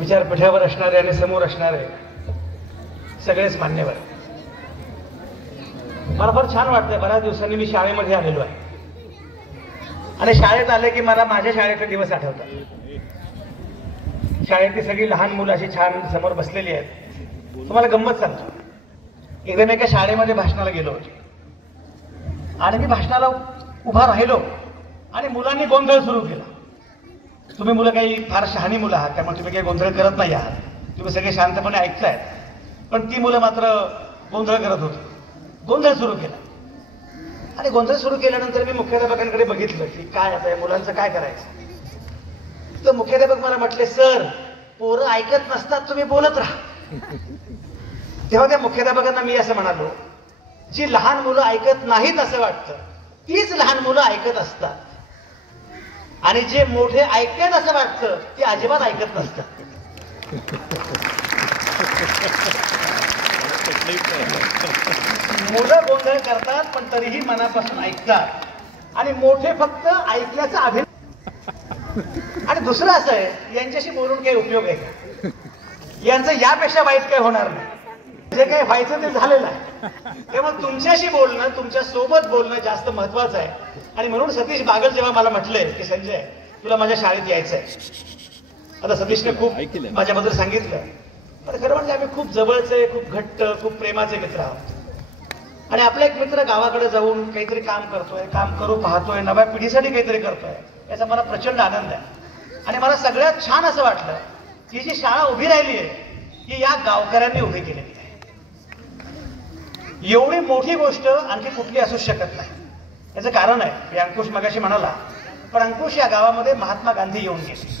विचारपीठावर असणारे आणि समोर असणारे सगळेच मान्यवर, मला फार छान वाटतंय. बऱ्याच दिवसांनी मी शाळेमध्ये आलेलो आहे आणि शाळेत आले की मला माझ्या शाळेचे दिवस आठवतात. शाळेतली सगळी लहान मुलं अशी छान समोर बसलेली आहेत. तुम्हाला गंमत सांगतो, एकदा मी एका शाळेमध्ये भाषणाला गेलो होतो आणि मी भाषणाला उभा राहिलो आणि मुलांनी गोंधळ सुरू केला. तुम्ही मुलं काही फार शहाणी मुलं आहात, त्यामुळे तुम्ही काही गोंधळ करत नाही आहात, तुम्ही सगळे शांतपणे ऐकतायत. पण ती मुलं मात्र गोंधळ करत होती. गोंधळ सुरू केला आणि गोंधळ सुरू केल्यानंतर मी मुख्याध्यापकांकडे बघितलं की काय आता या मुलांचं काय करायचं. तर मुख्याध्यापक मला म्हटले, सर पोरं ऐकत नसतात, तुम्ही बोलत राहा. तेव्हा त्या मुख्याध्यापकांना मी असं म्हणालो, जी लहान मुलं ऐकत नाहीत असं वाटतं तीच लहान मुलं ऐकत असतात, आणि जे मोठे ऐकतात असं वाटतं ते अजिबात ऐकत नसतात. मुलं गोंधळ करतात पण तरीही मनापासून ऐकतात, आणि मोठे फक्त ऐकल्याचा अभिनय. आणि दुसरं असं आहे, यांच्याशी बोलून काही उपयोग आहे का? यांचं यापेक्षा वाईट काही होणार नाही. जे काही व्हायचं ते झालेलं आहे. तेव्हा तुमच्याशी बोलणं, तुमच्या सोबत बोलणं जास्त महत्वाचं आहे. आणि म्हणून सतीश बागल जेव्हा मला म्हटले की संजय तुला माझ्या शाळेत यायचंय, आता सतीशने खूप माझ्याबद्दल सांगितलं, पण खरं म्हणजे आम्ही खूप जवळचे, खूप घट्ट, खूप प्रेमाचे मित्र आहोत. आणि आपला एक मित्र गावाकडे जाऊन काहीतरी काम करतोय, काम करू पाहतोय, नव्या पिढीसाठी काहीतरी करतोय, याचा मला प्रचंड आनंद आहे. आणि मला सगळ्यात छान असं वाटलं की जी शाळा उभी राहिली आहे ही या गावकऱ्यांनी उभी केलेली आहे. एवढी मोठी गोष्ट आणखी कुठली असू शकत नाही. याचं कारण आहे, हे अंकुश मगाशी म्हणाला, पण अंकुश या गावामध्ये महात्मा गांधी येऊन गेले.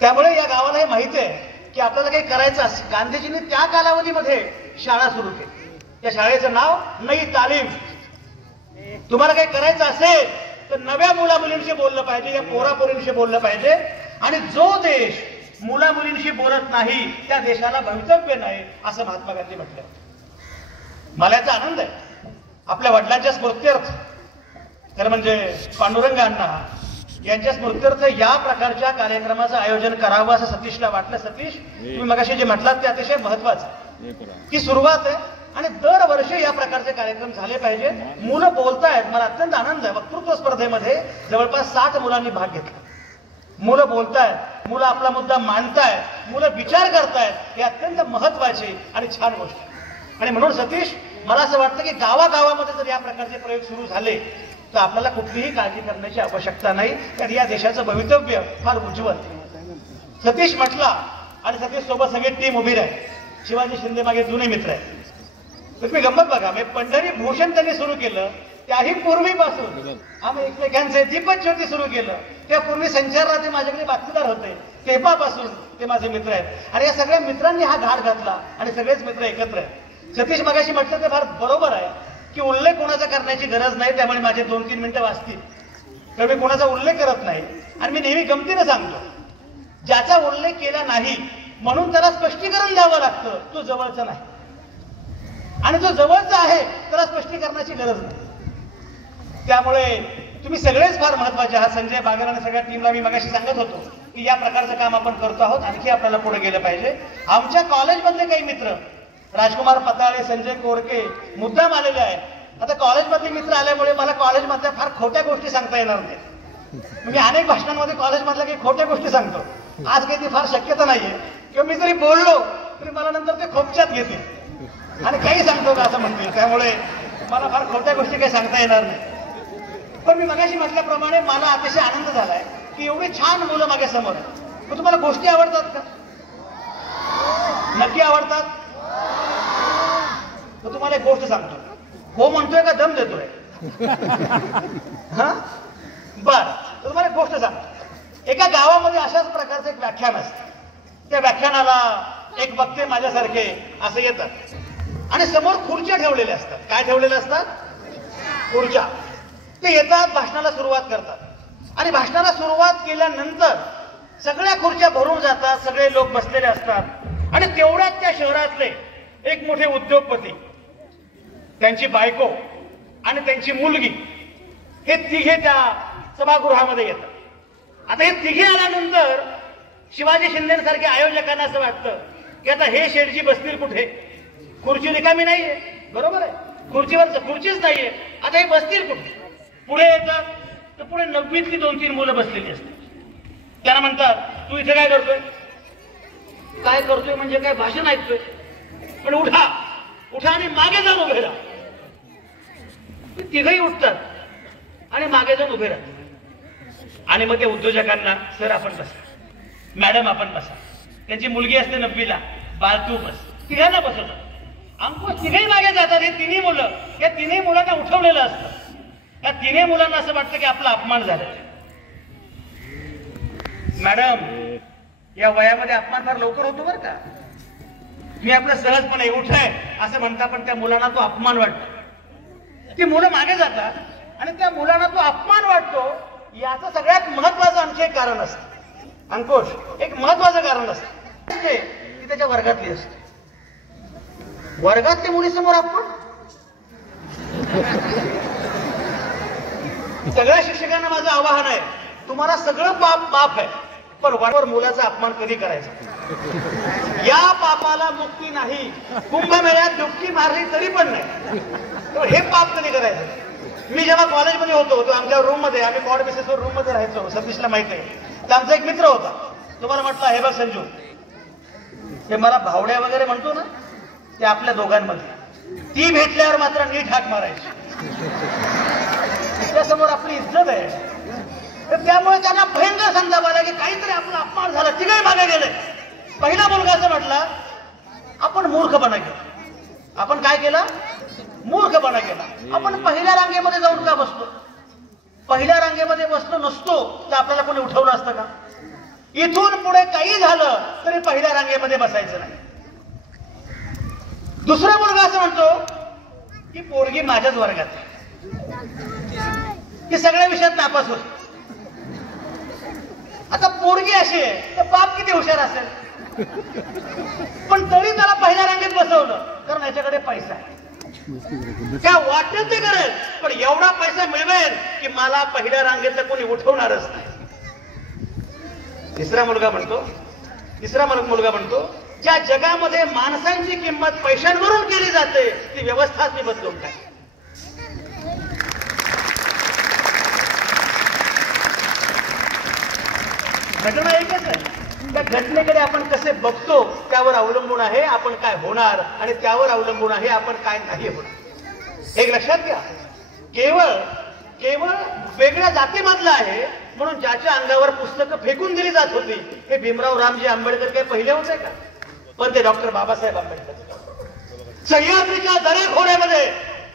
त्यामुळे या गावाला हे माहिती आहे की आपल्याला काही करायचं असेल. गांधीजींनी त्या कालावधीमध्ये शाळा सुरू केली. त्या शाळेचं नाव नई तालीम. तुम्हाला काही करायचं असेल तर नव्या मुला मुलींशी बोललं पाहिजे, या पोरापोरींशी बोललं पाहिजे. आणि जो देश मुला मुलींशी बोलत नाही त्या देशाला भवितव्य नाही, असं महात्मा गांधी म्हटलं. मला याचा आनंद आहे. आपल्या वडिलांच्या स्मृत्यर्थ, तर म्हणजे पांडुरंग अण्णा यांच्या स्मृत्यर्थ या प्रकारच्या कार्यक्रमाचं आयोजन करावं असं सतीशला वाटलं. सतीश, तुम्ही मगाशी जे म्हटलात ते अतिशय महत्वाचं आहे. ती सुरुवात आहे आणि दरवर्षी या प्रकारचे कार्यक्रम झाले पाहिजे. मुलं बोलतायत, मला अत्यंत आनंद आहे. वक्तृत्व स्पर्धेमध्ये जवळपास 60 मुलांनी भाग घेतला. मुलं बोलतायत, मुलं आपला मुद्दा मांडतायत, मुलं विचार करतायत, हे अत्यंत महत्वाची आणि छान गोष्ट आहे. आणि म्हणून सतीश, मला असं वाटतं की गावागावामध्ये जर या प्रकारचे प्रयोग सुरू झाले तर आपल्याला कुठलीही काळजी करण्याची आवश्यकता नाही, तर या देशाचं भवितव्य फार उज्ज्वल. सतीश म्हटला आणि सतीश सोबत सगळी टीम उभी राहील. शिवाजी शिंदे मागे जुने मित्र आहेत. तर तुम्ही गंमत बघा, मी पंढरी भूषण त्यांनी सुरू केलं, त्याही पूर्वीपासून आम्ही एकमेकांचे दीपज्योती सुरू केलं. त्यापूर्वी संचारला ते माझ्याकडे बातमीदार होते, तेव्हापासून ते माझे मित्र आहेत. आणि या सगळ्या मित्रांनी हा घाट घातला आणि सगळेच मित्र एकत्र आहेत. सतीश मगाशी म्हटलं ते फार बरोबर आहे की उल्लेख कोणाचा करण्याची गरज नाही, त्यामुळे माझे 2-3 मिनिटं वाचतील. तर मी कोणाचा उल्लेख करत नाही. आणि मी नेहमी गमतीनं सांगतो, ज्याचा उल्लेख केला नाही म्हणून त्याला स्पष्टीकरण द्यावं लागतं, तो जवळचा नाही. आणि जो जवळचा आहे त्याला स्पष्टीकरणाची गरज नाही. त्यामुळे तुम्ही सगळेच फार महत्वाचे आहात. संजय बागल आणि सगळ्या टीमला मी मगाशी सांगत होतो की या प्रकारचं काम आपण करतो आहोत, आणखी आपल्याला पुढे गेलं पाहिजे. आमच्या कॉलेजमधले काही मित्र, राजकुमार पताळे, संजय कोरके, मुद्दाम आलेले आहेत. आता कॉलेजमधले मित्र आल्यामुळे मला कॉलेजमधल्या फार खोट्या गोष्टी सांगता येणार नाहीत. मी अनेक भाषणांमध्ये कॉलेजमधल्या काही खोट्या गोष्टी सांगतो. आज काही ती फार शक्यता नाहीये, किंवा मी जरी बोललो तरी मला नंतर ते खोपच्यात घेतील आणि काही सांगतो का असं म्हणतील. त्यामुळे मला फार खोट्या गोष्टी काही सांगता येणार नाही. पण मी मगाशी म्हटल्याप्रमाणे मला अतिशय आनंद झालाय की एवढी छान मुलं माझ्या समोर आहेत. मग तुम्हाला गोष्टी आवडतात का? नक्की आवडतात? तर तुम्हाला एक गोष्ट सांगतो. हो म्हणतोय का दम देतोय? हा बर, तर तुम्हाला एक गोष्ट सांगतो. एका गावामध्ये अशाच प्रकारचं एक व्याख्यान असतं. त्या व्याख्यानाला एक वक्ते माझ्यासारखे असं येतात आणि समोर खुर्च्या ठेवलेल्या असतात. काय ठेवलेल्या असतात? खुर्च्या. ते येतात, भाषणाला सुरुवात करतात आणि भाषणाला सुरुवात केल्यानंतर सगळ्या खुर्च्या भरून जातात, सगळे लोक बसलेले असतात. आणि तेवढ्यात त्या शहरातले एक मोठे उद्योगपती, त्यांची बायको आणि त्यांची मुलगी, हे तिघे त्या सभागृहामध्ये येतात. आता हे तिघे आल्यानंतर शिवाजी शिंदेसारख्या आयोजकांना असं वाटतं की आता हे शेठजी बसतील कुठे, खुर्ची रिकामी नाहीये, बरोबर आहे, खुर्चीच नाहीये, आता हे बसतील कुठे. पुढे येतात तर पुढे 9वीतली 2-3 मुलं बसलेली असतात. त्यांना म्हणतात तू इथे काय करतोय, काय करतोय म्हणजे काय भाषण ऐकतोय, पण उठा उठा आणि मागे जाऊन उभे राहा. तिघही उठतात आणि मागे जाऊन उभे राहतात. आणि मग ते उद्योजकांना सर आपण बसा, मॅडम आपण बसा, त्यांची मुलगी असते 9वीला, बाळ तू बस, तिघांना बसवतात. अंकुश तिघही मागे जातात. हे तिन्ही मुलं, या तिन्ही मुलांना उठवलेलं असतं. या तिन्ही मुलांना असं वाटतं की आपला अपमान झाला. मॅडम या वयामध्ये अपमान फार लवकर होतो बरं का. मी आपलं सहजपणे उठाय असं म्हणता, पण त्या मुलांना तो अपमान वाटतो. ती मुलं मागे जातात आणि त्या मुलांना तो अपमान वाटतो. याचं सगळ्यात महत्वाचं आणखी एक कारण असतं अंकुश, एक महत्वाचं कारण असतं ते की त्याच्या वर्गातली असते. वर्गातल्या मुलीसमोर आपण सगळ्या शिक्षकांना माझं आवाहन आहे, तुम्हाला सगळं पाप आहे, पण वरवर मुलाचा अपमान कधी करायचा. या पापाला मुक्ती नाही. कुंभमेळ्यात डुबकी मारली तरी पण नाही, हे पाप कधी करायचं. मी जेव्हा कॉलेजमध्ये होतो आमच्या रूम मध्ये, आम्ही कॉड बेसिसवर रूम मध्ये राहायचो, सतीशला माहित आहे. तर आमचा एक मित्र होता, तुम्हाला म्हटलं हे बघ संजू, ते मला भावड्या वगैरे म्हणतो ना, ते आपल्या दोघांमध्ये ती भेटल्यावर मात्र नीट हाक मारायची. त्यासमोर आपली इज्जत आहे. तर त्यामुळे त्यांना भयंकर संताप आला की काहीतरी आपला अपमान झाला. तिघही मागे गेले. पहिला मुलगा असं म्हटला आपण मूर्खपणा केला. आपण काय केला, मूर्खपणा केला. आपण पहिल्या रांगेमध्ये जाऊन का बसतो. पहिल्या रांगेमध्ये बसलो नसतो तर आपल्याला कोणी उठवलं असतं का. इथून पुढे काही झालं तरी पहिल्या रांगेमध्ये बसायचं नाही. दुसरा मुलगा असं म्हणतो की पोरगी माझ्याच वर्गात आहे, की सगळ्या विषयात नापास होत. आता पोरगी अशी आहे तर बाप किती हुशार असेल, पण तरी त्याला पहिल्या रांगेत बसवलं कारण याच्याकडे पैसा आहे. काय वाटेल ते करेल, पण एवढा पैसा मिळवेल की मला पहिल्या रांगेतलं कोणी उठवणारच नाही. तिसरा मुलगा म्हणतो ज्या जगामध्ये माणसांची किंमत पैशांवरून केली जाते ती व्यवस्थाच मी बदलून काय. घटना एकच आहे, त्या घटनेकडे आपण कसे बघतो त्यावर अवलंबून आहे आपण काय होणार, आणि त्यावर अवलंबून आहे आपण काय नाही होणार. एक लक्षात घ्या, केवळ वेगळ्या जातीमधला आहे म्हणून ज्याच्या अंगावर पुस्तकं फेकून दिली जात होती हे भीमराव रामजी आंबेडकर काय पहिले होते का, पण ते डॉक्टर बाबासाहेब आंबेडकर. सह्याद्रीच्या दरेखोऱ्यामध्ये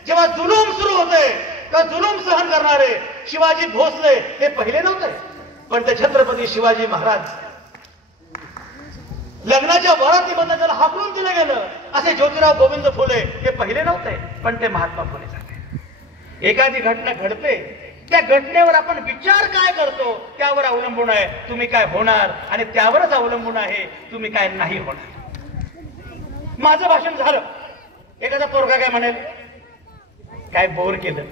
जेव्हा जुलूम सुरू होते तेव्हा जुलूम सहन करणारे शिवाजी भोसले हे पहिले नव्हते, पण ते छत्रपती शिवाजी महाराज. लग्नाच्या वरातीमध्ये त्याला हाकलून दिलं गेलं असे ज्योतिराव गोविंद फुले हे पहिले नव्हते, पण ते महात्मा फुले झाले. एखादी घटना घडते त्या घटनेवर आपण विचार काय करतो त्यावर अवलंबून आहे तुम्ही काय होणार, आणि त्यावरच अवलंबून आहे तुम्ही काय नाही होणार. माझं भाषण झालं, एखादा पोरगा काय म्हणेल काय बोर केलं,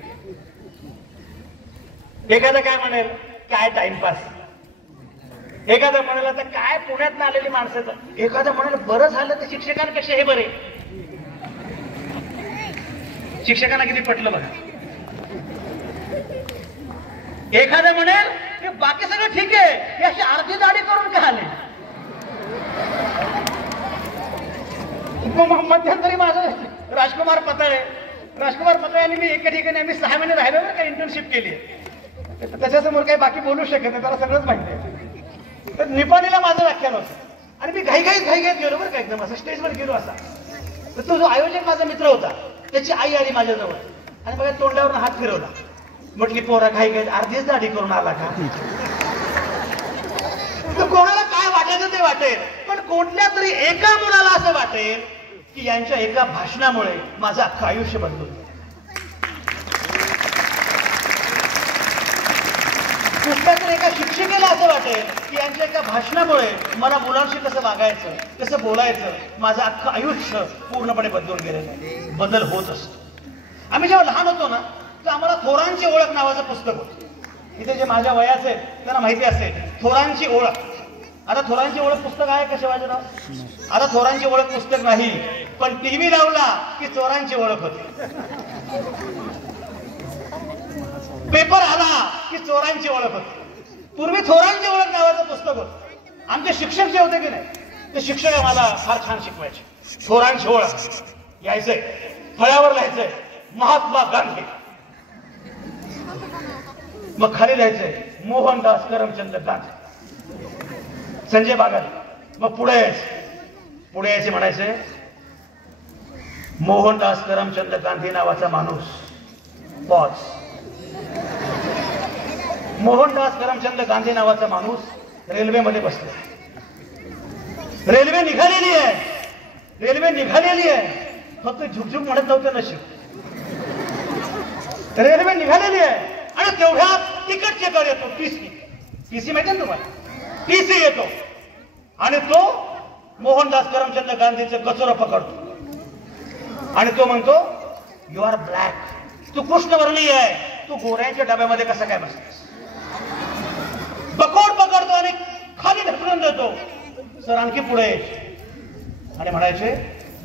एखादा काय म्हणेल काय टाइमपास, एखादा म्हणाल आता काय पुण्यात आलेली माणसं, एखादा म्हणाल बरं झालं तर शिक्षकांपेक्षा हे बरे. शिक्षकांना किती पटलं बघा. एखादा म्हणेल की बाकी सगळं ठीक आहे, ही अशी अर्धी दाढी करून का आले. मध्यंतरी माझं राजकुमार पताळे आणि मी एका ठिकाणी आम्ही 6 महिने राहिलो ना, काही इंटर्नशिप केली. त्याच्यासमोर काही बाकी बोलू शकत नाही, त्याला सगळंच माहिती आहे. तर निपाणीला माझं व्याख्यान होतं आणि मी घाईघाईत गेलो बरं का, एकदम असं स्टेजवर गेलो असा. तर तो जो आयोजक माझा मित्र होता त्याची आई आली माझ्याजवळ आणि माझ्या तोंडावर हात फिरवला. म्हटली पोरा घाईघाईत अर्धीच दाढी करून आला का. तर कोणाला काय वाटायचं ते वाटेल, पण कोणत्या तरी एका मुलाला असं वाटेल की यांच्या एका भाषणामुळे माझं अख्खं आयुष्य बदलून. कुठल्या तरी एका शिक्षकेला असं वाटेल की यांच्या एका भाषणामुळे मला मुलांशी कसं वागायचं, कसं बोलायचं, माझं अख्खं आयुष्य पूर्णपणे बदलून गेलेलं आहे. बदल होत असतो. आम्ही जेव्हा लहान होतो ना तर आम्हाला थोरांची ओळख नावाचं पुस्तक होतं. इथे जे माझ्या वयाचे त्यांना माहिती असेल थोरांची ओळख. आता थोरांची ओळख पुस्तक आहे का शिवाजीराव? आता थोरांची ओळख पुस्तक नाही, पण टीव्ही लावला की चोरांची ओळख होती. पेपर आला की चोरांची ओळख होती. पूर्वी थोरांची ओळख नावाचं पुस्तक होतं. आमचे शिक्षक जे होते की नाही, ते शिक्षक आम्हाला फार छान शिकवायचे. थोरांची ओळख यायचंय, फळ्यावर लिहायचंय महात्मा गांधी, मग खाली लिहायचंय मोहनदास करमचंद गांधी, संजय बागल. मग पुढे यायचे म्हणायचे मोहनदास करमचंद गांधी नावाचा माणूस. पॉज. मोहनदास करमचंद गांधी नावाचा माणूस रेल्वेमध्ये बसला. रेल्वे निघालेली आहे, फक्त झुकझुक म्हणत नव्हतं नशीब. रेल्वे निघालेली आहे आणि तेवढ्यात तिकट चेकर येतो. टीसी माहिती ना तुम्हाला? टीसी येतो आणि तो मोहनदास करमचंद गांधीचं गचोरं पकडतो आणि तो म्हणतो यू आर ब्लॅक, तू कृष्णवर्णीय आहे, तू गोऱ्यांच्या डब्यामध्ये कसा काय बसलास? बकोड पकडतो आणि खाली ढकलून देतो. सर आणखी पुढे आणि म्हणायचे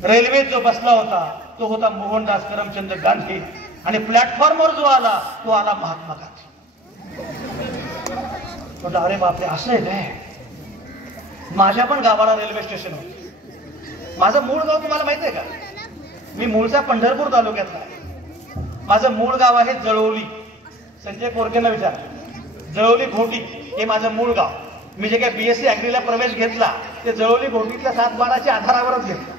रेल्वेत जो बसला होता तो होता मोहनदास करमचंद गांधी आणि प्लॅटफॉर्मवर जो आला तो आला महात्मा गांधी. म्हटलं अरे बापरे, असं आहे काय? माझ्या पण गावाला रेल्वे स्टेशन होतं. माझं मूळ गाव तुम्हाला माहिती आहे का? मी मूळचा पंढरपूर तालुक्यातला. माझं मूळ गाव आहे जळोली. संजय कोरकेंना विचार, जळोली घोटी हे माझं मूळ गाव. मी जे काय BSc ॲग्रीला प्रवेश घेतला ते जळोली घोटीतल्या 7/12च्या आधारावरच घेतला.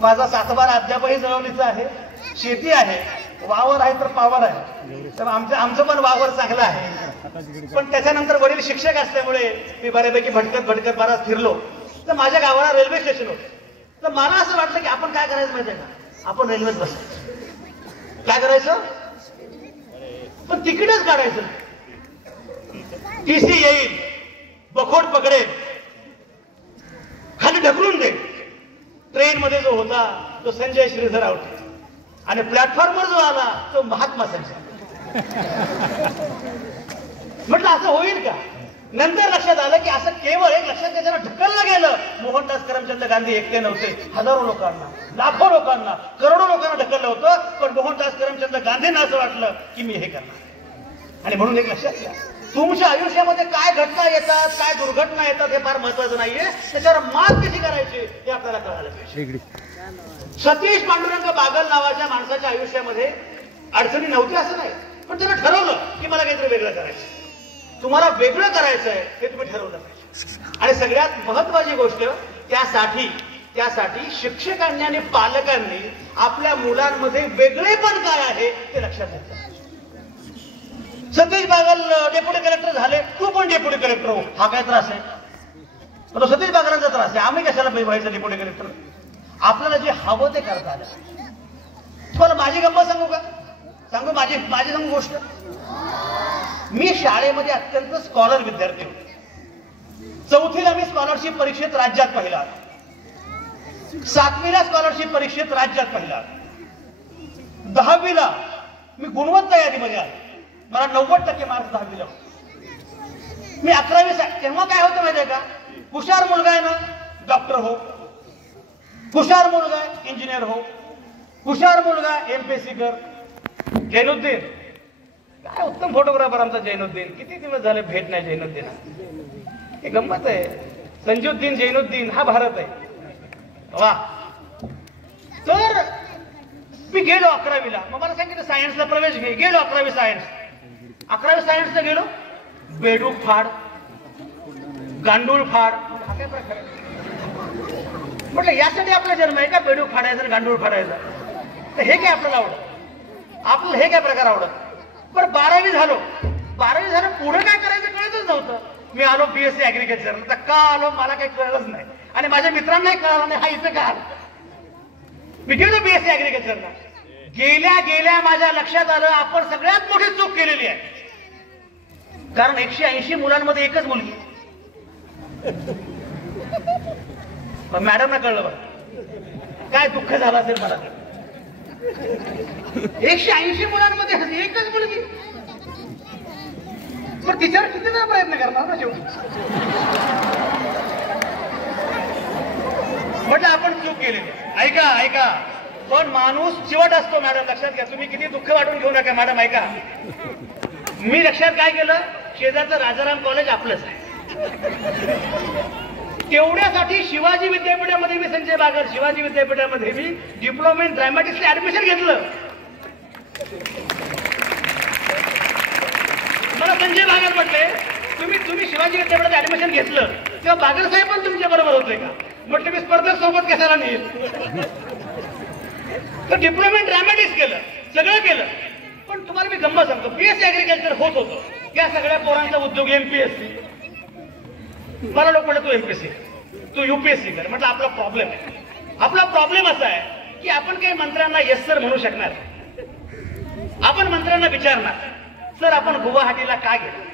माझा 7/12 अद्यापही जळोलीचा आहे. शेती आहे, वावर आहे तर पावर आहे. तर आमचं पण वावर चांगलं आहे. पण त्याच्यानंतर वडील शिक्षक असल्यामुळे मी बऱ्यापैकी भटकत बराच फिरलो. तर माझ्या गावाला रेल्वे स्टेशन होतं. तर मला असं वाटलं की आपण काय करायचं माहितीये का, आपण रेल्वेत बसायचं. काय करायचं? पण तिकीटच काढायचं. टीसी येईल, बखोड पकडेल, खाली ढकलून दे. ट्रेन मध्ये जो होता तो संजय श्रीधर आवटे आणि प्लॅटफॉर्मवर जो आला तो महात्मा संजय. म्हटलं असं होईल का? नंतर लक्षात आलं की असं केवळ एक लक्षात त्याच्यानं ढकललं गेलं. मोहनदास करमचंद गांधी एकटे नव्हते, हजारो लोकांना, लाखो लोकांना, करोडो लोकांना ढकललं होतं. पण मोहनदास करमचंद गांधींना असं वाटलं की मी हे करणार. आणि म्हणून एक लक्षात घ्या, तुमच्या आयुष्यामध्ये काय घटना येतात, काय दुर्घटना येतात हे फार महत्वाचं नाहीये, त्याच्यावर मात कशी करायची हे आपल्याला कळायला पाहिजे. सतीश पांडुरंग बागल नावाच्या माणसाच्या आयुष्यामध्ये अडचणी नव्हती असं नाही, पण त्यानं ठरवलं की मला काहीतरी वेगळं करायचं. तुम्हाला वेगळं करायचंय हे तुम्ही ठरवलं पाहिजे. आणि सगळ्यात महत्वाची गोष्ट त्यासाठी शिक्षकांनी आणि पालकांनी आपल्या मुलांमध्ये वेगळेपण काय आहे ते लक्षात घेतलं. सतीश बागल डेप्युटी कलेक्टर झाले, तू पण डेप्युटी कलेक्टर हो. हा काय त्रास आहे? तो सतीश बागलांचा त्रास आहे. आम्ही कशाला व्हायचं डेप्युटी कलेक्टर? आपल्याला जे हवं ते करता आलं. तुम्हाला माझी गप्पा सांगू का? माझी सांगू गोष्ट. मी शाळेमध्ये अत्यंत स्कॉलर विद्यार्थी होतो. 4थीला मी स्कॉलरशिप परीक्षेत राज्यात पहिला, 7वीला स्कॉलरशिप परीक्षेत राज्यात पहिला, 10वीला मी गुणवत्ता यादीमध्ये आलो. मला 90% मार्क्स 10वीला. मी 11वी तेव्हा काय होतं माहितीये का? हुशार मुलगा आहे ना डॉक्टर हो, हुशार मुलगा आहे इंजिनियर हो, हुशार मुलगा MPSC कर. जैनुद्दीन काय उत्तम फोटोग्राफर आमचा जैनुद्दीन. किती दिवस झाले भेट नाही जैनुद्दीन. हे गंमत आहे. संजुद्दीन जैनुद्दीन हा भारत आहे. वा. तर मी गेलो 11वीला. मग मला सांगितलं सायन्सला प्रवेश घे. गेलो 11वी सायन्स. 11वी सायन्सला गेलो. बेडूक फाड, गांडूळ फाड. हा काय प्रकार आहे? म्हटलं यासाठी आपला जन्म आहे का बेडूक फाडायचा आणि गांडूळ फाडायचा? तर हे काय आपल्याला आवडत? आपल्याला हे काय प्रकार आवडत? बरं 12वी झालो. पुढे काय करायचं कळतच नव्हतं. मी आलो BSc ऍग्रिकल्चर. तर का आलो मला काही कळलंच नाही आणि माझ्या मित्रांनाही कळलं नाही. हा इथं का आलो? मी गेलो BSc ऍग्रिकल्चरला. गेल्या माझ्या लक्षात आलं आपण सगळ्यात मोठी चूक केलेली आहे. कारण 180 मुलांमध्ये एकच मुलगी. मॅडमना कळलं बघ काय दुःख झालं असेल मला. 180 मुलांमध्ये एकच मुलगी. पण तिच्यावर किती वेळा प्रयत्न करणार ना शेवटी. केलेली. ऐका ऐका, पण माणूस चिवट असतो मॅडम, लक्षात घ्या. तुम्ही किती दुःख वाटून घेऊ नका मॅडम. ऐका, मी लक्षात काय केलं, शेजारचं राजाराम कॉलेज आपलंच आहे. तेवढ्यासाठी शिवाजी विद्यापीठामध्ये मी संजय बागर शिवाजी विद्यापीठामध्ये मी डिप्लोमा इन ड्रामॅटिक्सला ऍडमिशन घेतलं. मला संजय बागर म्हटले, तुम्ही शिवाजी विद्यापीठात ऍडमिशन घेतलं तेव्हा बागर साहेब पण तुमच्या बरोबर होते का? म्हटलं मी स्पर्धक सोबत कशाला नेईल. तर डिप्लोमा इन ड्रामॅटिक्स केलं, सगळं केलं. पण तुम्हाला मी गंमत सांगतो, बीएससी ऍग्रिकल्चर होत होतो. या सगळ्या पोरांचा उद्योग एमपीएससी. मला लोक म्हणलं तू एमपीएससी, तू युपीएससी कर. म्हटलं आपला प्रॉब्लेम आहे. आपला प्रॉब्लेम असा आहे की आपण काही मंत्र्यांना येस सर म्हणू शकणार. आपण मंत्र्यांना विचारणार, सर आपण गुवाहाटीला का गेलो?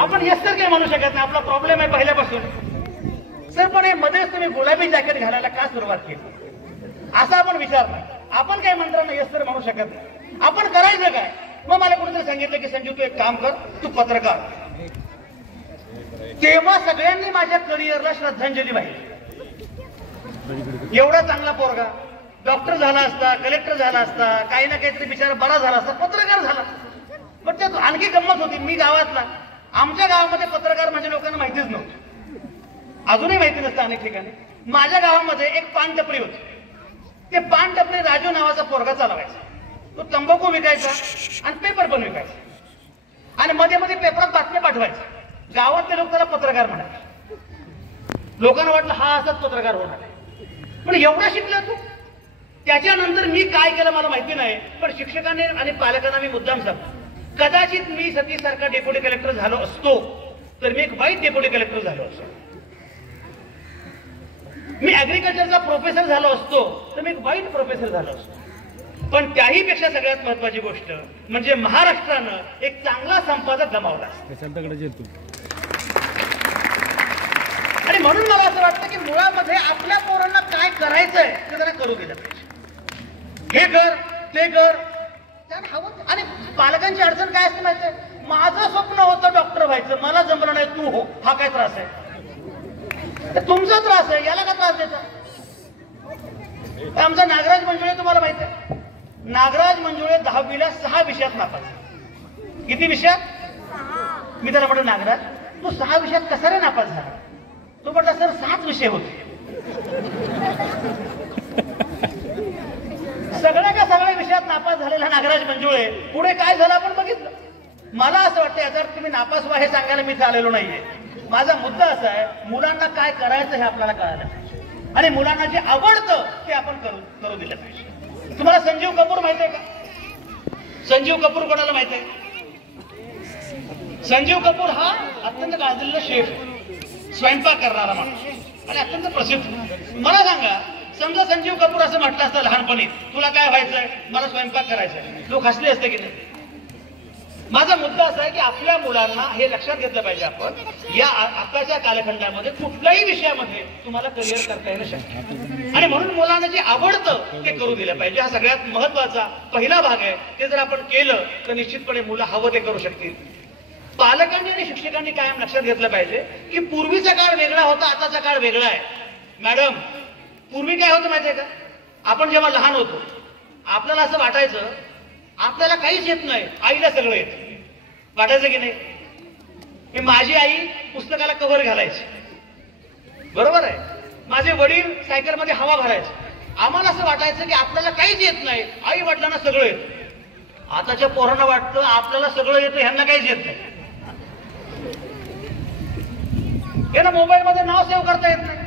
आपण येस सर काही म्हणू शकत नाही. आपला प्रॉब्लेम आहे पहिल्यापासून. सर पण हे मध्येच तुम्ही गुलाबी जॅकेट घालायला का सुरुवात केली, असं आपण विचारणार. आपण काही मंत्र्यांना येस सर म्हणू शकत नाही. आपण करायचं काय? मग मला कोणीतरी सांगितलं की संजू तू एक काम कर, तू पत्रकार. तेव्हा सगळ्यांनी माझ्या करिअरला श्रद्धांजली वाहिली. एवढा चांगला पोरगा डॉक्टर झाला असता, कलेक्टर झाला असता, काही ना काहीतरी बिचारा बरा झाला असता, पत्रकार झाला. पण त्यात आणखी गंमत होती, मी गावातला, आमच्या गावामध्ये पत्रकार म्हणजे लोकांना माहितीच नव्हतं. अजूनही माहिती नसतं अनेक ठिकाणी. माझ्या गावामध्ये एक पान टपरी होती. ते पान टपरी राजू नावाचा पोरगा चालवायचा. तो तंबाखू विकायचा आणि पेपर पण विकायचा. आणि मध्ये मध्ये पेपरात बातम्या पाठवायचा. गावातले लोक त्याला पत्रकार म्हणाले. लोकांना वाटलं हा असाच पत्रकार होणार आहे. पण एवढा शिकला तू. त्याच्यानंतर मी काय केलं मला माहिती नाही, पण शिक्षकांनी आणि पालकांना मी मुद्दाम सांगतो, कदाचित मी सतीश सारखा डेप्युटी कलेक्टर झालो असतो तर मी एक वाईट डेप्युटी कलेक्टर झालो असतो. मी ऍग्रिकल्चरचा प्रोफेसर झालो असतो तर मी एक वाईट प्रोफेसर झालो असतो. पण त्याही पेक्षा सगळ्यात महत्वाची गोष्ट म्हणजे महाराष्ट्रानं एक चांगला संपादक गमावला. आणि म्हणून मला असं वाटतं की मुळामध्ये आपल्या पोरांना काय करायचंय ते जरा करू दिलं पाहिजे. हे कर ते कर त्यांना हवं. आणि पालकांची अडचण काय असते माहितीये, माझं स्वप्न होतं डॉक्टर व्हायचं, मला जमलं नाही, तू हो. हा काय त्रास आहे? तुमचा त्रास आहे, याला का त्रास देता? आमचा नागराज मंजुळे तुम्हाला माहित आहे, नागराज मंजुळे 10वीला 6 विषयात नापास. किती विषयात? मी त्याला म्हटलं नागराज तू 6 विषयात कसा रे नापास झाला? तो म्हटला सर 7 विषय होते. सगळ्या विषयात नापास झालेला नागराज मंजुळे पुढे काय झालं आपण बघितलं. मला असं वाटतं याचा अर्थ तुम्ही नापास व्हा हे सांगायला मी आलेलो नाहीये. माझा मुद्दा असा आहे, मुलांना काय करायचं हे आपल्याला कळायला पाहिजे आणि मुलांना जे आवडतं ते आपण करू दिलं पाहिजे. तुम्हाला संजीव कपूर माहिती आहे का? संजीव कपूर कोणाला माहिती आहे? संजीव कपूर हा अत्यंत गाजलेला शेफ, स्वयंपाक करणारा माणूस आणि अत्यंत प्रसिद्ध. मला सांगा, समजा संजीव कपूर असं म्हटलं असतं लहानपणी, तुला काय व्हायचंय? मला स्वयंपाक करायचंय, लोक हसले असते की नाही? माझा मुद्दा असा आहे की आपल्या मुलांना हे लक्षात घेतलं पाहिजे, आपण या आताच्या कालखंडामध्ये कुठल्याही विषयामध्ये तुम्हाला करिअर करता येणं शक्य आहे. आणि म्हणून मुलांना जे आवडतं ते करू दिलं पाहिजे. हा सगळ्यात महत्वाचा पहिला भाग आहे. ते जर आपण केलं तर निश्चितपणे मुलं हवं ते करू शकतील. पालकांनी आणि शिक्षकांनी कायम लक्षात घेतलं पाहिजे की पूर्वीचा काळ वेगळा होता, आताचा काळ वेगळा आहे. मॅडम, पूर्वी काय होतं माहितीये का? आपण जेव्हा लहान होतो आपल्याला असं वाटायचं आपल्याला काहीच येत नाही, आईला सगळं येत. वाटायचं की नाही? माझी आई पुस्तकाला कव्हर घालायची, बरोबर आहे. माझे वडील सायकलमध्ये हवा भरायचे. आम्हाला असं वाटायचं की आपल्याला काहीच येत नाही, आई वडिलांना सगळं येतं. आताच्या पोरांना वाटतं आपल्याला सगळं येतं, ह्यांना काहीच येत नाही. यांना मोबाईल मध्ये नाव सेव्ह करता येत नाही,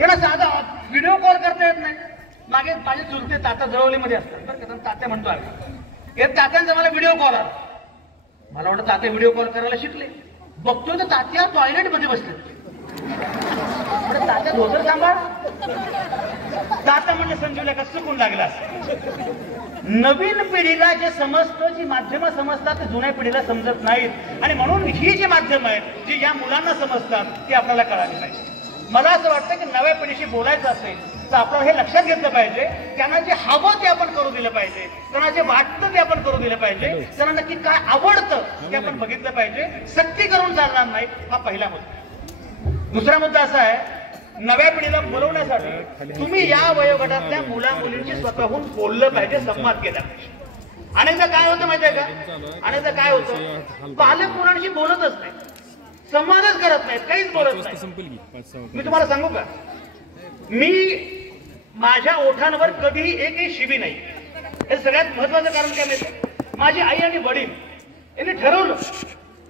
यांना साधा व्हिडिओ कॉल करता येत नाही. मागे माझे चुलते तात्या जवळीमध्ये असतात बरं का, तात्या म्हणतो आम्ही. एक तात्यांचा मला व्हिडिओ कॉल आला. मला वाटतं तात्या व्हिडिओ कॉल करायला शिकले. बघतोय तर तात्या टॉयलेट मध्ये बसले. तात्या धोतर सांभाळ. तात्या म्हणजे संजीवला का चुकून लागला. नवीन पिढीला जे समजतं, जी माध्यमं समजतात ते जुन्या पिढीला समजत नाहीत. आणि म्हणून ही जी माध्यमं आहेत जी या मुलांना समजतात ती आपल्याला कळाली पाहिजे. मला असं वाटतं की नव्या पिढीशी बोलायचं असेल तर आपण हे लक्षात घेतलं पाहिजे, त्यांना जे हवं ते आपण करू दिलं पाहिजे, त्यांना जे वाटतं ते आपण करू दिलं पाहिजे, त्यांना नक्की काय आवडतं ते आपण बघितलं पाहिजे. सक्ती करून चालणार नाही, हा पहिला मुद्दा. दुसरा मुद्दा असा आहे नव्या पिढीला बोलवण्यासाठी तुम्ही या वयोगटातल्या मुला मुलींची स्वतःहून बोललं पाहिजे, संवाद केला पाहिजे. अनेकदा काय होतं माहितीये का, अनेकदा काय होतं, पालक मुलांशी बोलतच नाही, संवादच करत नाहीत, काहीच बोलत नाही. मी तुम्हाला सांगू का, मी माझ्या ओठांवर कधीही एकही शिवी नाही. हे सगळ्यात महत्वाचं कारण काय माहिती, माझी आई आणि वडील यांनी ठरवलं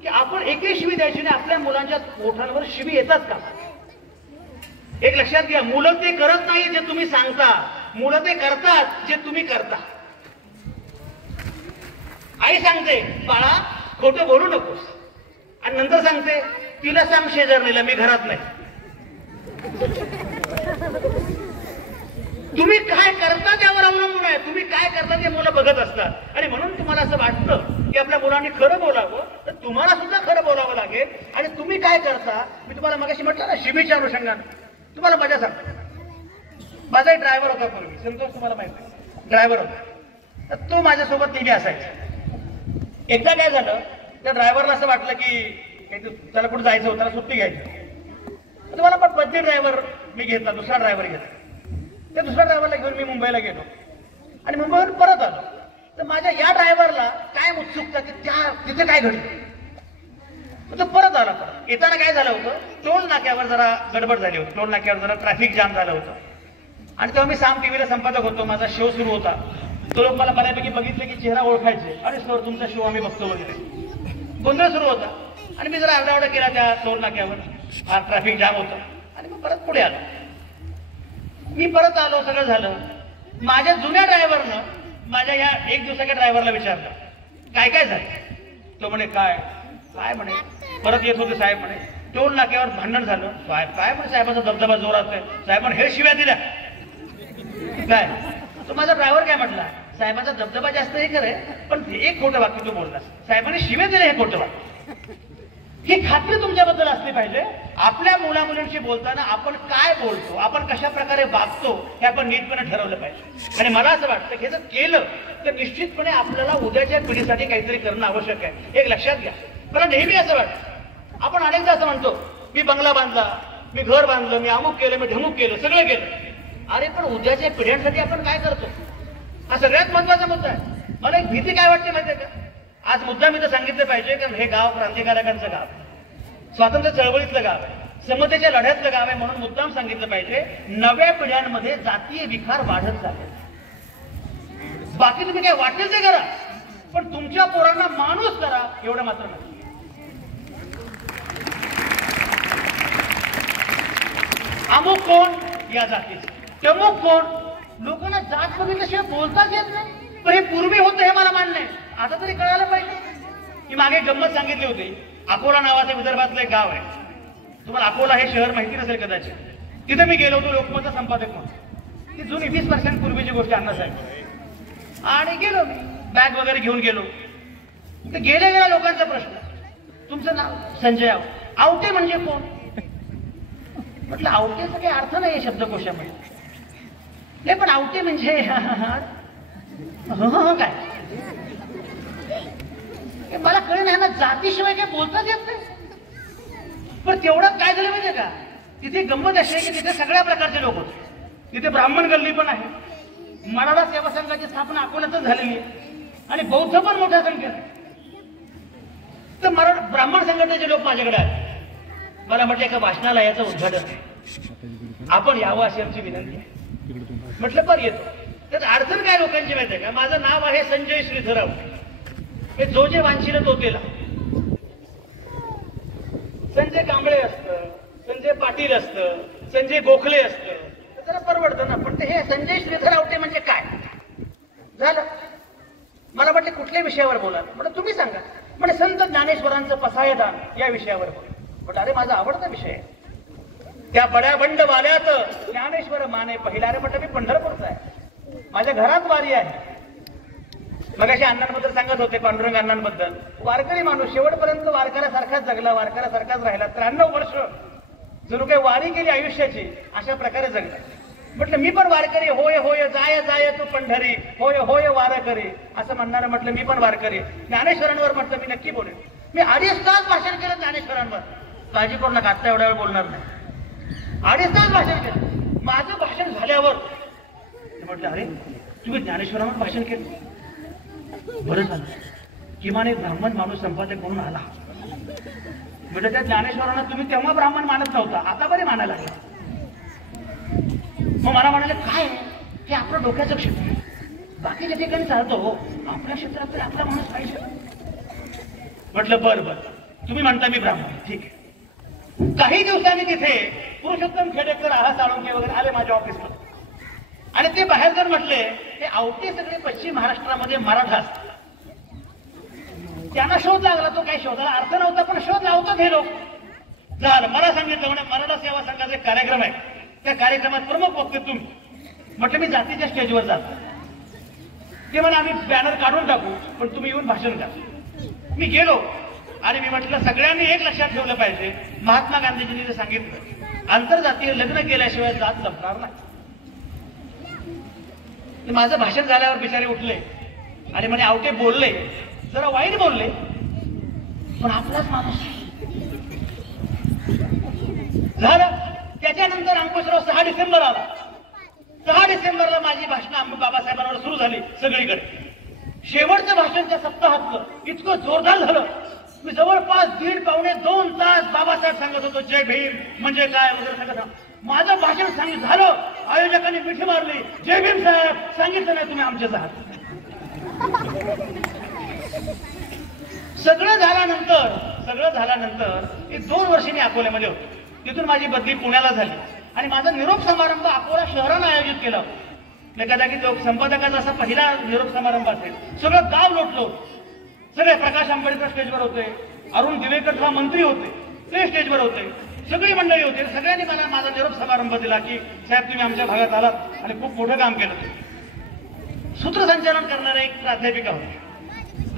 की आपण एकही शिवी द्यायची नाही, आपल्या मुलांच्या ओठांवर शिवी येतात का. एक लक्षात घ्या, मुलं ते करत नाही जे तुम्ही सांगता, मुलं ते करतात जे तुम्ही करता. आई सांगते बाळा खोटं बोलू नकोस, आणि नंतर सांगते तिला सांग शेजारणीला मी घरात नाही. तुम्ही काय करता त्यावर अवलंबून आहे, तुम्ही काय करता ते मुलं बघत असतात. आणि म्हणून तुम्हाला असं वाटतं की आपल्या मुलांनी खरं बोलावं, तर तुम्हाला सुद्धा खरं बोलावं लागेल. आणि तुम्ही काय करता, मी तुम्हाला मगाशी म्हटलं ना शिवीच्या अनुषंगाने, तुम्हाला मजा सांगतो. माझा एक ड्रायव्हर होता पूर्वी, संतोष तुम्हाला माहिती आहे, ड्रायव्हर होता. तर तो माझ्यासोबत नेहमी असायचा. एकदा काय झालं, त्या ड्रायव्हरला असं वाटलं की त्याला कुठं जायचं होतं, सुट्टी घ्यायची. तुम्हाला पण बदली ड्रायव्हर मी घेतला, दुसरा ड्रायव्हर घेतला. त्या दुसऱ्या ड्रायव्हरला घेऊन मी मुंबईला गेलो आणि मुंबईवरून परत आलो. तर माझ्या या ड्रायव्हरला काय उत्सुकता की तिथे काय घडलं. तो परत आला. परत येताना काय झालं होतं, टोल नाक्यावर जरा गडबड झाली होती, टोल नाक्यावर जरा ट्रॅफिक जाम झालं होतं. आणि तेव्हा मी साम टीव्हीला संपादक होतो, माझा शो सुरू होता. तो लोक मला बऱ्यापैकी बघितले की चेहरा ओळखायचे, अरे सर तुमचा शो आम्ही बघतो वगैरे, गोंधळ सुरू होता. आणि मी जरा आरडाओरडा केला त्या टोल नाक्यावर, हा ट्रॅफिक जाम होता. आणि मग परत पुढे आलो. मी परत आलो, सगळं झालं. माझ्या जुन्या ड्रायव्हरनं माझ्या या एक दिवसाच्या ड्रायव्हरला विचारलं काय काय झालं. तो म्हणे काय काय म्हणे, परत येत होते साहेब म्हणे, टोल नाक्यावर भांडण झालं. साहेब काय म्हणे, साहेबाचा दबदबा जोरात आहे, साहेबांनी हे शिव्या दिल्या काय. तो माझा ड्रायव्हर काय म्हटला, साहेबांचा दबदबा जास्त हे खरंय, पण एक खोटं वाक्य तू बोललास, साहेबांनी शिव्या दिल्या हे खोटं वाक्य. ही खात्री तुमच्याबद्दल असली पाहिजे. आपल्या मुला मुलींशी बोलताना आपण काय बोलतो, आपण कशा प्रकारे वागतो हे आपण नीटपणे ठरवलं पाहिजे. आणि मला असं वाटतं की हे जर केलं तर निश्चितपणे आपल्याला उद्याच्या पिढीसाठी काहीतरी करणं आवश्यक आहे. एक लक्षात घ्या, मला नेहमी असं वाटतं, आपण अनेकदा असं म्हणतो मी बंगला बांधला, मी घर बांधलं, मी अमुक केलं, मी ढमुक केलं, सगळं केलं. अरे पण उद्याच्या पिढ्यांसाठी आपण काय करतो, हा सगळ्यात महत्वाचा मुद्दा आहे. मला एक भीती काय वाटते माहितीये का, आज मुद्दा मी तर सांगितलं पाहिजे, कारण हे गाव क्रांतिकारकांचं गाव, स्वातंत्र्य चळवळीतलं गाव आहे, समतेच्या लढ्यातलं गाव आहे. म्हणून मुद्दाम सांगितलं पाहिजे, नव्या पिढ्यांमध्ये जातीय विकार वाढत चालले. बाकी तुम्ही काय वाटेल ते करा, पण तुमच्या पोरांना माणूस करा, एवढं मात्र नाही. अमुक कोण या जातीचं, तमुक कोण, लोकांना जात बघितल्याशिवाय बोलताच येत नाही. पण हे पूर्वी होतं हे मला मान्य आहे, आता तरी कळायला पाहिजे. की मागे गंमत सांगितली होती, अकोला नावाचं विदर्भातलं एक गाव आहे. तुम्हाला अकोला हे शहर माहिती नसेल कदाचित. तिथे मी गेलो होतो लोकमतचा संपादक म्हणून. ती जुनी 20 वर्षांपूर्वीची गोष्ट अण्णासाहेब. आणि गेलो मी बॅग वगैरे घेऊन गेलो. तर गेल्या गेल्या लोकांचा प्रश्न, तुमचं नाव संजय आवटे म्हणजे कोण. म्हटलं आवटेचा काही अर्थ नाही शब्दकोशामध्ये. नाही पण आवटे म्हणजे काय, मला कळलं ना, जातीशिवाय काय बोलताच येत नाही. पण तेवढं काय झालं माहितीये का, तिथे गंमत अशी आहे की तिथे सगळ्या प्रकारचे लोक होते. तिथे ब्राह्मण गल्ली पण आहे, मराठा सेवा संघाची स्थापना अकोल्यातच झालेली आहे, आणि बौद्ध पण मोठ्या संख्येत. तर ब्राह्मण संघटनेचे लोक माझ्याकडे आले. मला म्हटलं एका वाचनालयाचं उद्घाटन आहे, आपण यावं अशी आमची विनंती आहे. म्हटलं बरं येतो. त्यात अडचण काय लोकांची माहिती आहे का, माझं नाव आहे संजय श्रीधर आवटे. हे जो जे वांछिल तो केला. संजय कांबळे असतं, संजय पाटील असतं, संजय गोखले असतं, जरा परवडतं ना. पण हे संजय श्रीधर आवटे म्हणजे काय झालं. मला म्हटलं कुठल्या विषयावर बोला. म्हटलं तुम्ही सांगा. म्हणजे संत ज्ञानेश्वरांचं पसायदान या विषयावर बोला. म्हटलं अरे माझा आवडता विषय आहे. त्या बड्या बंड वाल्यात ज्ञानेश्वर माने पहिला. अरे म्हटलं मी पंढरपूरचा आहे, माझ्या घरात वारी आहे. मग अशा अण्णांबद्दल सांगत होते, पांडुरंग अण्णांबद्दल. वारकरी माणूस शेवटपर्यंत वारकऱ्यासारखाच जगला, वारकऱ्यासारखाच राहिला. 93 वर्ष जणू काही वारी केली आयुष्याची, अशा प्रकारे जगला. म्हटलं मी पण वारकरी, होय होय जाय जाय तू पंढरी, होय होय वारकरी असं म्हणणारं. म्हटलं मी पण वारकरी. ज्ञानेश्वरांवर म्हटलं मी नक्की बोलेन. मी 2.5 तास भाषण केलं ज्ञानेश्वरांवर. काळजी करू नका, आत्ता एवढ्या वेळ बोलणार नाही. 2.5 तास भाषण केलं. माझं भाषण झाल्यावर म्हटलं, अरे तुम्ही ज्ञानेश्वरांवर भाषण केलं, बरं झालं, किमान एक ब्राह्मण माणूस संपादक म्हणून आला. म्हणजे त्या ज्ञानेश्वरांना तुम्ही तेव्हा ब्राह्मण मानत नव्हता, आता बरे मानायला लागला. मग मला म्हणाले, काय हे आपलं डोक्याचं क्षेत्र आहे, बाकीच्या ठिकाणी चालतो, हो आपल्या क्षेत्रात तरी आपला माणूस पाहिजे. म्हटलं बरं बरं, तुम्ही म्हणता मी ब्राह्मण, ठीक आहे. काही दिवसांनी तिथे पुरुषोत्तम खेडेकर, आहा साळुंके वगैरे आले माझ्या ऑफिसमध्ये. आणि ते बाहेर जर म्हटले, हे आवटे सगळे पश्चिम महाराष्ट्रामध्ये मराठा असतात. त्यांना शोध लागला, तो काही शोधाला अर्थ नव्हता, पण शोध लावतात हे लोक. झालं, मला सांगितलं म्हणे मराठा सेवा संघाचा एक कार्यक्रम आहे, त्या कार्यक्रमात प्रमुख वक्ते तुम्ही. म्हटलं मी जातीच्या स्टेजवर जातो. ते म्हणे आम्ही बॅनर काढून टाकू, पण तुम्ही येऊन भाषण करा. मी गेलो आणि मी म्हटलं सगळ्यांनी एक लक्षात ठेवलं पाहिजे, महात्मा गांधीजींनी जे सांगितलं, आंतरजातीय लग्न केल्याशिवाय जात जपणार नाही. माझं भाषण झाल्यावर बिचारे उठले आणि म्हणे आवटे बोलले, जरा वाईट बोलले, पण आपलाच माणूस झालं. त्याच्यानंतर अंकुशराव 6 डिसेंबर आला. 6 डिसेंबरला माझी भाषणं बाबासाहेबांवर सुरू झाली सगळीकडे. शेवटचं भाषण त्या सप्ताहातलं इतकं जोरदार झालं, मी जवळपास 1.5-2 तास बाबासाहेब सांगत होतो, जय भीम म्हणजे काय वगैरे सांगत. माझं भाषण झालं, आयोजकांनी मिठी मारली, जय भीम साहेब, सांगितलं नाही तुम्ही आमच्याच आहात. सगळं झाल्यानंतर एक 2 वर्षी मी अकोल्यामध्ये होतो. तिथून माझी बदली पुण्याला झाली आणि माझा निरोप समारंभ अकोला शहरानं आयोजित केला. कदाचित लोक संपादकाचा असा पहिला निरोप समारंभ असेल. सगळं गाव लोटलो, सगळे प्रकाश आंबेडकर स्टेजवर होते, अरुण दिवेकरराव मंत्री होते, ते स्टेजवर होते, सगळी मंडळी होते. सगळ्यांनी मला माझा निरोप समारंभ दिला की साहेब तुम्ही आमच्या भागात आलात आणि खूप मोठं काम केलं. सूत्रसंचालन करणारे एक प्राध्यापिका होते,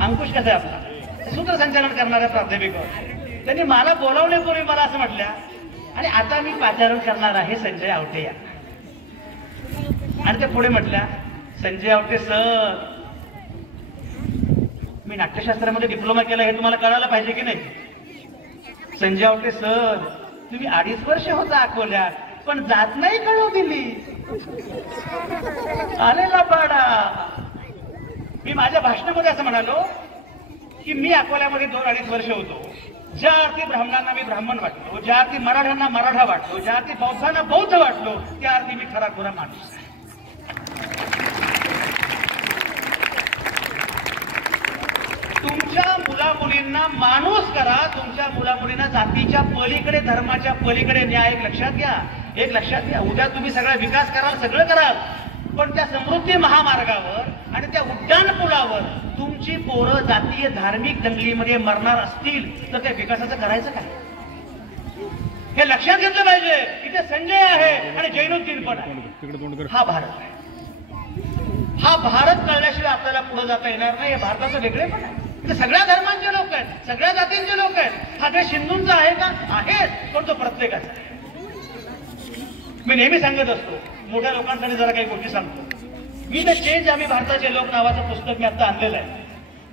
अंकुश कसा आहे आपला, सूत्रसंचालन करणाऱ्या प्राध्यापिका होते. त्यांनी मला बोलावण्यापूर्वी मला असं म्हटल्या, आणि आता मी पाचारण करणार आहे संजय आवटे या. आणि त्या पुढे म्हटल्या, संजय आवटे सर, मी नाट्यशास्त्रामध्ये डिप्लोमा केला हे तुम्हाला कळायला पाहिजे की नाही. संजय आवटे सर, तुम्ही 2.5 वर्ष होता अकोल्यात, पण जात नाही कळू दिली, आलेला पाडा. मी माझ्या भाषणामध्ये असं म्हणालो की मी अकोल्यामध्ये 2-2.5 वर्ष होतो. ज्या अर्थी ब्राह्मणांना मी ब्राह्मण वाटलो, ज्या अर्थी मराठ्यांना मराठा वाटलो, ज्या अर्थी बौद्धांना बौद्ध वाटलो, त्या अर्थी मी खरा खुरा माणूस आहे. तुमच्या मुलामुलींना माणूस करा, तुमच्या मुलामुलींना जातीच्या पलीकडे, धर्माच्या पलीकडे न्या. एक लक्षात घ्या, उद्या तुम्ही सगळा विकास कराल, सगळं कराल, पण त्या समृद्धी महामार्गावर आणि त्या उड्डाण पुलावर तुमची पोरं जातीय धार्मिक दंगलीमध्ये मरणार असतील तर त्या विकासाचं करायचं काय, हे लक्षात घेतलं पाहिजे. इथे संजय आहे आणि जैनुद्दीन पण आहे. हा भारत आहे. हा भारत कळल्याशिवाय आपल्याला पुढे जाता येणार नाही. हे भारताचं वेगळे पण आहे. इथे सगळ्या धर्मांचे लोक आहेत, सगळ्या जातींचे लोक आहेत. हा देश हिंदूंचा आहे का? आहे, पण तो प्रत्येकाचा आहे. मी नेहमी सांगत असतो, मोठ्या लोकांसाठी जरा काही गोष्टी सांगतो. मी द चेंज आम्ही भारताचे लोक नावाचं पुस्तक मी आता आणलेलं आहे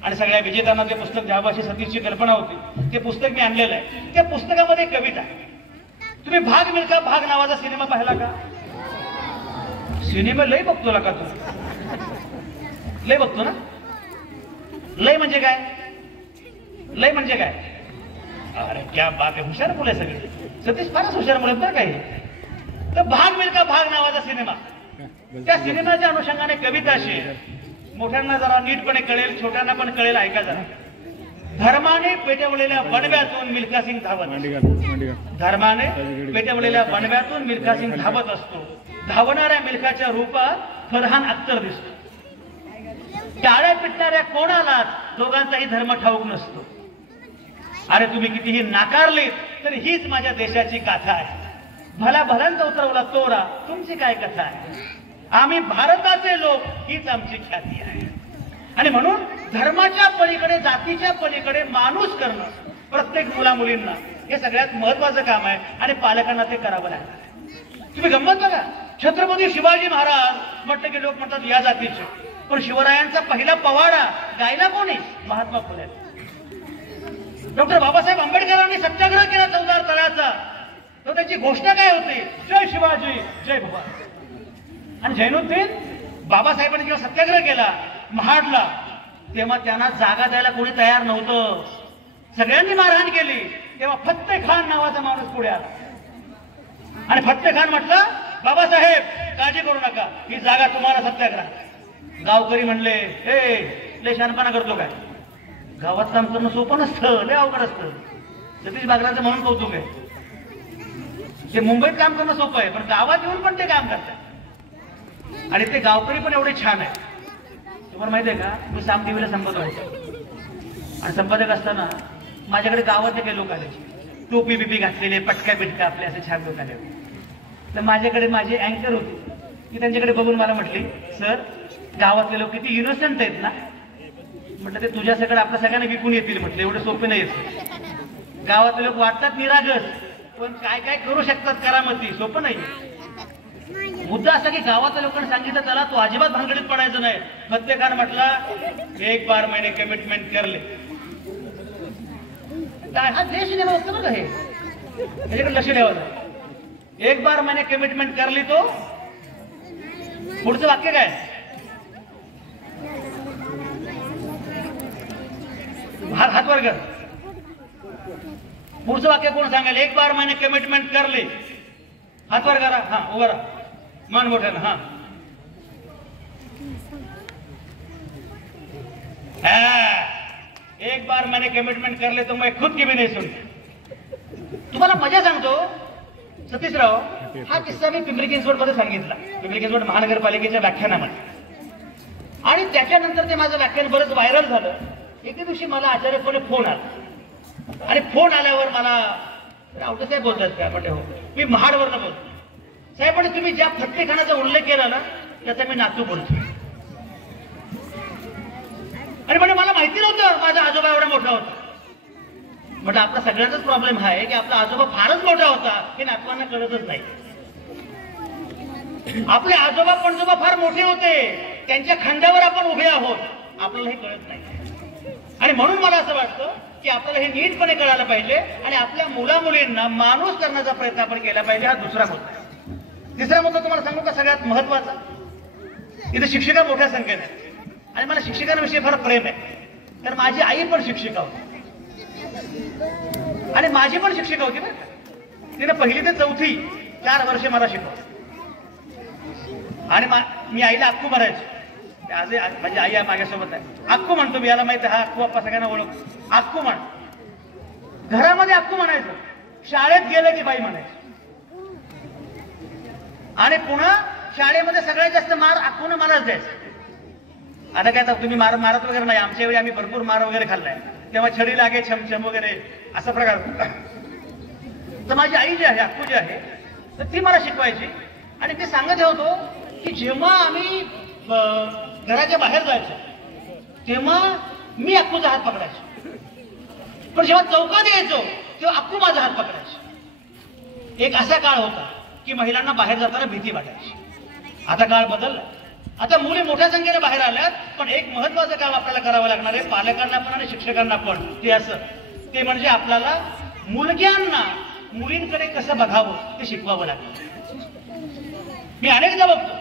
आणि सगळ्या विजेत्यांना ते पुस्तक द्यावं अशी सतीशची कल्पना होती. ते पुस्तक मी आणलेलं आहे. त्या पुस्तकामध्ये कविता आहे. तुम्ही भाग मिल्खा भाग नावाचा सिनेमा पाहिला का? सिनेमा लय बघतो का तू? लय बघतो ना? लय म्हणजे काय? लय म्हणजे काय? अरे क्या बात आहे, हुशार मुलं आहे सगळे. सतीश फारच हुशार मुलं तर काही. तर भाग मिल्खा भाग नावाचा सिनेमा, त्या सिनेमाच्या अनुषंगाने कविता अशी, मोठ्यांना जरा नीटपणे कळेल, छोट्यांना पण कळेल, ऐका जरा. धर्माने पेटवलेल्या बनव्यातून मिल्खा सिंग धावत, धर्माने पेटवलेल्या बनव्यातून मिल्खा सिंग धावत असतो. धावणाऱ्या मिल्खाच्या रूपात फरहान अख्तर दिसतो. टाळ्या पिटणाऱ्या कोणालाच दोघांचाही धर्म ठाऊक नसतो. अरे तुम्ही कितीही नाकारले तरी हीच माझ्या देशाची गाथा आहे. भला भल्यांचा उतरवला तोरा, तुमची काय कथा आहे? आम्ही भारताचे लोक, हीच आमची ख्याती आहे. आणि म्हणून धर्माच्या पलीकडे, जातीच्या पलीकडे माणूस करणं प्रत्येक मुलामुलींना हे सगळ्यात महत्वाचं काम आहे आणि पालकांना ते करावं लागणार. तुम्ही गंमत बघा, छत्रपती शिवाजी महाराज म्हटलं की लोक म्हणतात या जातीचे, पण शिवरायांचा पहिला पवाडा गायला कोणी? महात्मा फुले. डॉक्टर बाबासाहेब आंबेडकरांनी सत्याग्रह केला 14 तळ्याचा, तो त्याची घोषणा काय होती? जय शिवाजी जय भवानी. आणि जैनुद्दीन बाबासाहेबांनी जेव्हा सत्याग्रह केला महाडला, तेव्हा त्यांना जागा द्यायला कोणी तयार नव्हतं. सगळ्यांनी मारहाण केली. तेव्हा फत्ते खान नावाचा माणूस पुढे आला आणि फत्ते खान म्हटलं, बाबासाहेब काळजी करू नका, ही जागा तुम्हाला सत्याग्रह. गावकरी म्हणले, हे लय शहाणपणा करतो काय? गावात काम करणं सोपं नसतं, लय अवघड असतं. सतीश बागरांचं म्हणून कौतुक आहे. ते मुंबईत काम करणं सोपं आहे, पण गावात येऊन पण ते काम करतात. आणि ते गावकरी पण एवढे छान आहे. तुम्हाला माहिती आहे का, मी साम टीव्हीला संपादक होतो आणि संपादक असताना माझ्याकडे गावातले काही लोक आले, टोपी बिपी घातलेले, पटका बिटका आपले असे छान लोक आले. तर माझ्याकडे माझी अँकर होती, ती त्यांच्याकडे बघून मला म्हटली, सर गावातले लोक किती इनोसंट आहेत ना. म्हटलं ते तुझ्या सगळं आपल्या सगळ्यांना विकून येतील. म्हटलं एवढे सोपे नाही येत. गावातले लोक वाटतात निरागस, पण काय काय करू शकतात करामती, सोपं नाही. मुद्दा असा की गावातल्या लोकांनी सांगितलं त्याला तू अजिबात भानगडीत पडायचं नाही. फत्ते खान म्हटला, एक बार मैंने कमिटमेंट कर ले. काय हा देश नेमा असतो बघा, हे त्याच्याकडे लक्ष द्यावं. एक बार मैंने कमिटमेंट कर ली तो पुढचं वाक्य काय? हात वर कर. पुढचं वाक्य कोण सांगाल? एक बार मैंने कमिटमेंट कर ली. हात वर करा. हा उभा राहा, मान मोठ्यानं. हा एक बार मैंने कमिटमेंट कर ले तो मैं खुद की भी नहीं सुनता. तुम्हाला मजा सांगतो सतीशराव, हा किस्सा मी पिंपरी चिंचवड मध्ये सांगितला, पिंपरी चिंचवड महानगरपालिकेच्या व्याख्यानामध्ये. आणि त्याच्यानंतर ते माझं व्याख्यान बरंच व्हायरल झालं. एके दिवशी मला आचार्यपणे फोन आला आणि फोन आल्यावर मला रावटे साहेब बोलतात का? म्हणजे हो, मी महाडवरनं बोलतो. साहेब पण तुम्ही ज्या फत्तेखानाचा उल्लेख केला ना, त्याचा मी नातू बोलतो. आणि म्हणजे मला माहिती नव्हतं माझा आजोबा एवढा मोठा होता. म्हणजे आपला सगळ्यांचाच प्रॉब्लेम हा आहे की आपला आजोबा फारच मोठा होता हे नातवांना कळतच नाही. आपले आजोबा पणजोबा फार मोठे होते, त्यांच्या खांद्यावर आपण उभे आहोत, आपल्याला हे कळत नाही. आणि म्हणून मला असं वाटतं की आपल्याला हे नीटपणे कळायला पाहिजे आणि आपल्या मुला मुलींना माणूस करण्याचा प्रयत्न आपण केला पाहिजे. हा दुसरा मुद्दा. तिसरा मुद्दा तुम्हाला सांगू का, सगळ्यात महत्वाचा. इथे शिक्षिका मोठ्या संख्येने आहेत आणि मला शिक्षकांविषयी फार प्रेम आहे. तर माझी आई पण शिक्षिका होती आणि माझी पण शिक्षिका होती ना. तिने 1ली ते 4थी 4 वर्षे मला शिकवलं. आणि मी आईला अक्कू म्हणायचो. आज माझी आई माझ्यासोबत आहे, अक्कू म्हणतो मी. याला माहिती, हा अक्कू अप्पा सगळ्यांना ओळख. अक्कू म्हण. घरामध्ये अक्कू म्हणायचं, शाळेत गेलं की बाई म्हणायचं. आणि पुन्हा शाळेमध्ये सगळ्यात जास्त मार अक्कून मलाच द्यायचं. आता काय तुम्ही मारत वगैरे नाही, आमच्या वेळी आम्ही भरपूर मार वगैरे खाल्लाय. तेव्हा छडी लागे, छमछम वगैरे असा प्रकार. तर माझी आई जी आहे, अक्कू जी आहे, तर ती मला शिकवायची. आणि ते सांगत होतो की जेव्हा आम्ही घराच्या बाहेर जायचो तेव्हा मी अक्कूचा हात पकडायचो, पण जेव्हा चौकात यायचो तेव्हा अक्कू माझा हात पकडायची. एक असा काळ होता की महिलांना बाहेर जाताना भीती वाटायची. आता काळ बदलला. आता मुली मोठ्या संख्येने बाहेर आल्यात, पण एक महत्वाचं काम आपल्याला करावं लागणार आहे, पालकांना पण आणि शिक्षकांना पण. ते असं, ते म्हणजे आपल्याला मुलग्यांना मुलींकडे कसं बघावं ते शिकवावं लागतं. मी अनेकदा बघतो,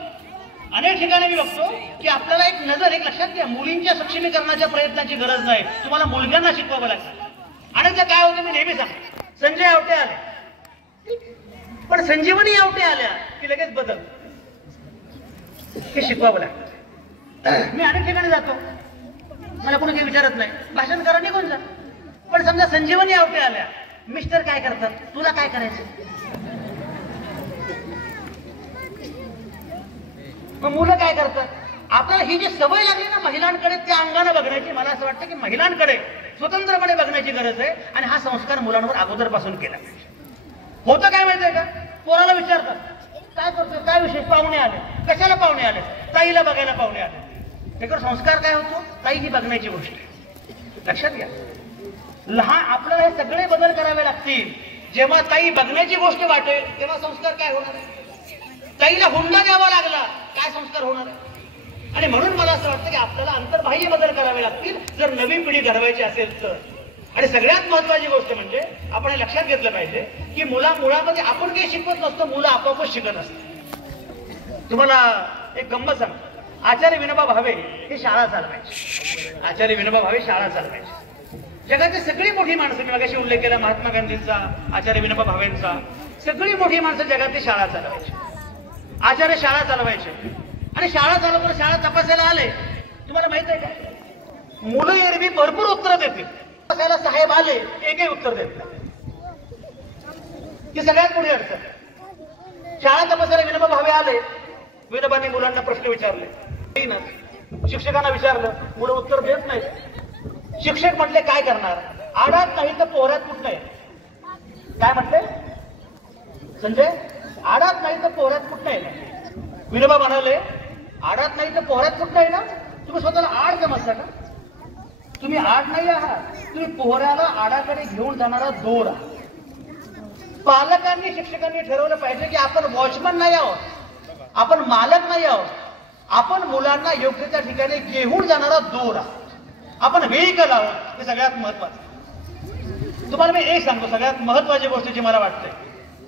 अनेक ठिकाणी मी बघतो की आपल्याला एक नजर, एक लक्षात घ्या, मुलींच्या सक्षमीकरणाच्या प्रयत्नाची गरज नाही, तुम्हाला मुलग्यांना शिकवावं लागतं. अनेकदा काय होतं मी नेहमी सांगतो, संजय आवटे आले पण संजीवनी आवटे आल्या की लगेच बदल, हे शिकवावं लागतं. मी अनेक ठिकाणी जातो, मला कोणी काही विचारत नाही, भाषण करा निघून जा. पण समजा संजीवनी आवटे आल्या, मिस्टर काय करतात, तुला काय करायचं, मग मुलं काय करतात. आपल्याला ही जी सवय लागली ना महिलांकडे त्या अंगाने बघण्याची, मला असं वाटतं की महिलांकडे स्वतंत्रपणे बघण्याची गरज आहे. आणि हा संस्कार मुलांवर अगोदरपासून केला पाहिजे. होतं काय माहितीये का, पोराला विचारतात काय करतोय, काय विशेष, पाहुणे आले, कशाला पाहुणे आले, ताईला बघायला पाहुणे आले. त्याच्यावर संस्कार काय होतो, ताई ही बघण्याची गोष्ट आहे. लक्षात घ्या, लहान आपल्याला हे सगळे बदल करावे लागतील. जेव्हा ताई बघण्याची गोष्ट वाटेल तेव्हा संस्कार काय होणार आहे. ताईला हुंडा द्यावा लागला, काय संस्कार होणार आहे. आणि म्हणून मला असं वाटतं की आपल्याला अंतर्बाह्य बदल करावे लागतील जर नवी पिढी घडवायची असेल तर. आणि सगळ्यात महत्वाची गोष्ट म्हणजे आपण हे लक्षात घेतलं पाहिजे की मुळामध्ये आपण काही शिकवत नसतो, मुलं आपोआपच शिकत असतात. तुम्हाला एक गंमत सांगतो. आचार्य विनोबा भावे हे शाळा चालवायचे. आचार्य विनोबा भावे शाळा चालवायचे. जगातली सगळी मोठी माणसं, मी मगाशी उल्लेख केला महात्मा गांधींचा, आचार्य विनोबा भावेंचा, सगळी मोठी माणसं जगातली शाळा चालवायची. आचार्य शाळा चालवायचे आणि शाळा चालवताना शाळा तपासायला आले. तुम्हाला माहित आहे का, मुलं एरवी भरपूर उत्तर देतील, तपासायला साहेब आले एकही उत्तर देत नाही. ही सगळ्यात मोठी अडचण. शाळा तपासायला विनोबा भावे आले. विनोबांनी मुलांना प्रश्न विचारले, शिक्षकांना विचारलं, मुलं उत्तर देत नाहीत. शिक्षक म्हटले काय करणार, आडात नाही तर पोहऱ्यात कुठं आहे. काय म्हटले संजय, आडात नाही तर पोहऱ्यात कुठं आहे. विनोबा म्हणाले, आडात नाही तर पोहऱ्यात कुठं आहे ना, तुम्ही स्वतःला आड समजता का? तुम्ही आड नाही आहात, तुम्ही पोहऱ्याला आडाकडे घेऊन जाणारा दोर आहात. पालकांनी शिक्षकांनी ठरवलं पाहिजे की आपण वॉचमन नाही आहोत, आपण मालक नाही आहोत, आपण मुलांना योग्य त्या ठिकाणी घेऊन जाणारा दोर आहोत, आपण व्हेइकल आहोत. हे सगळ्यात महत्वाचं. तुम्हाला मी एक सांगतो, सगळ्यात महत्वाची गोष्ट जी मला वाटते,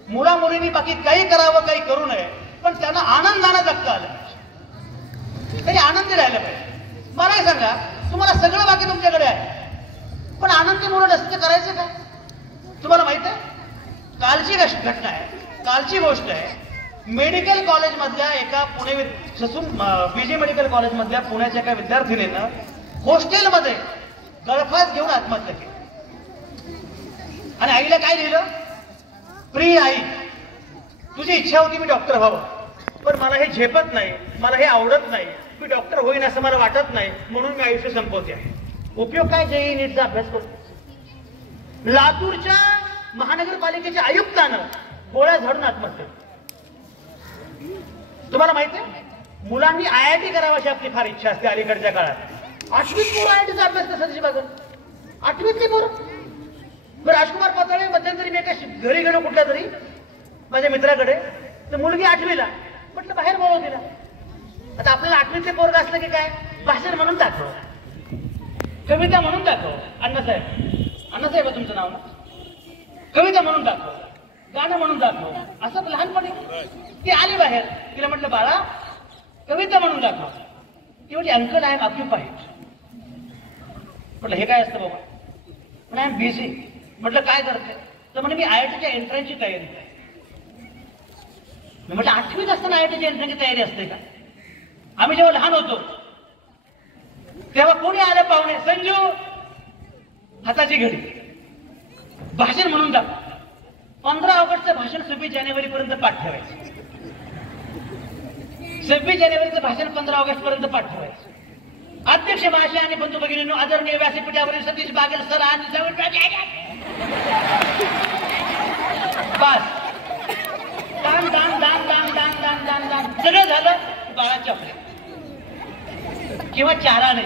मुला मुलींनी बाकी काही करावं काही करू नये, पण त्यांना आनंदाने जगता आलं पाहिजे, तरी आनंदी राहिलं पाहिजे. मलाही सांगा, तुम्हाला सगळं बाकी तुमच्याकडे आहे, पण आनंदी मुलं नसतं करायचं काय? तुम्हाला माहित आहे, कालची घटना आहे, कालची गोष्ट आहे. मेडिकल कॉलेज मधल्या एका बीजे मेडिकल कॉलेज मधल्या पुण्याच्या एका विद्यार्थिनीनं हॉस्टेलमध्ये गळफास घेऊन आत्महत्या केली. आणि आईला काय लिहिलं, प्रिय आई, तुझी इच्छा होती मी डॉक्टर व्हावं, पण मला हे झेपत नाही, मला हे आवडत नाही, मी डॉक्टर होईन असं मला वाटत नाही, म्हणून मी आयुष्य संपवते आहे. उपयोग काय, जेईई नीटचा अभ्यास करतो. लातूरच्या महानगरपालिकेच्या आयुक्तानं गोळ्या झाडून आत्महत्या. तुम्हाला माहिती आहे, मुलांनी IIT करावं अशी आपली फार इच्छा असते अलीकडच्या काळात. 8वीत पोरं IITचा अभ्यास कसा बघा, 8वीतली पोरं. राजकुमार पाताळे मध्यंतरी मी एका घरी गेलो कुठल्या तरी माझ्या मित्राकडे, तर मुलगी 8वीला, म्हटलं बाहेर बोलव तिला. आता आपल्याला 8वीतले पोरग असलं की काय, भाषण म्हणून दाखव, कविता म्हणून दाखव. अण्णासाहेब तुमचं नाव ना, कविता म्हणून दाखव, गाणं म्हणून दाखव, असं लहानपणी. ती आली बाहेर, तिला म्हटलं बाळा कविता म्हणून दाखव. ती म्हणजे अंकल आय एम ऑक्युपाइड. म्हटलं हे काय असतं बाबा, पण आय एम बिझी. म्हटलं काय करते, तर म्हणे मी IITच्या एंट्रन्सची तयारी आहे. म्हटलं 8वीत असताना IITच्या एंट्रन्सची तयारी असते का? आम्ही जेव्हा लहान होतो तेव्हा कोणी आलं पाहुणे, संजू हाताची घडी, भाषण म्हणून दाखव. 15 ऑगस्टचं भाषण 26 जानेवारीपर्यंत पाठ ठेवायचं. 26 जानेवारीचं भाषण 15 ऑगस्ट पर्यंत पाठ ठेवायचं. अध्यक्ष महाशय आणि बंधू भगिनींनो, आदरणीय व्यासपीठावरील सतीश बागेल सर आणि बस दान दान दान दान दान दान दान दान सगळं झालं. बाळाच्या किंवा चाराने,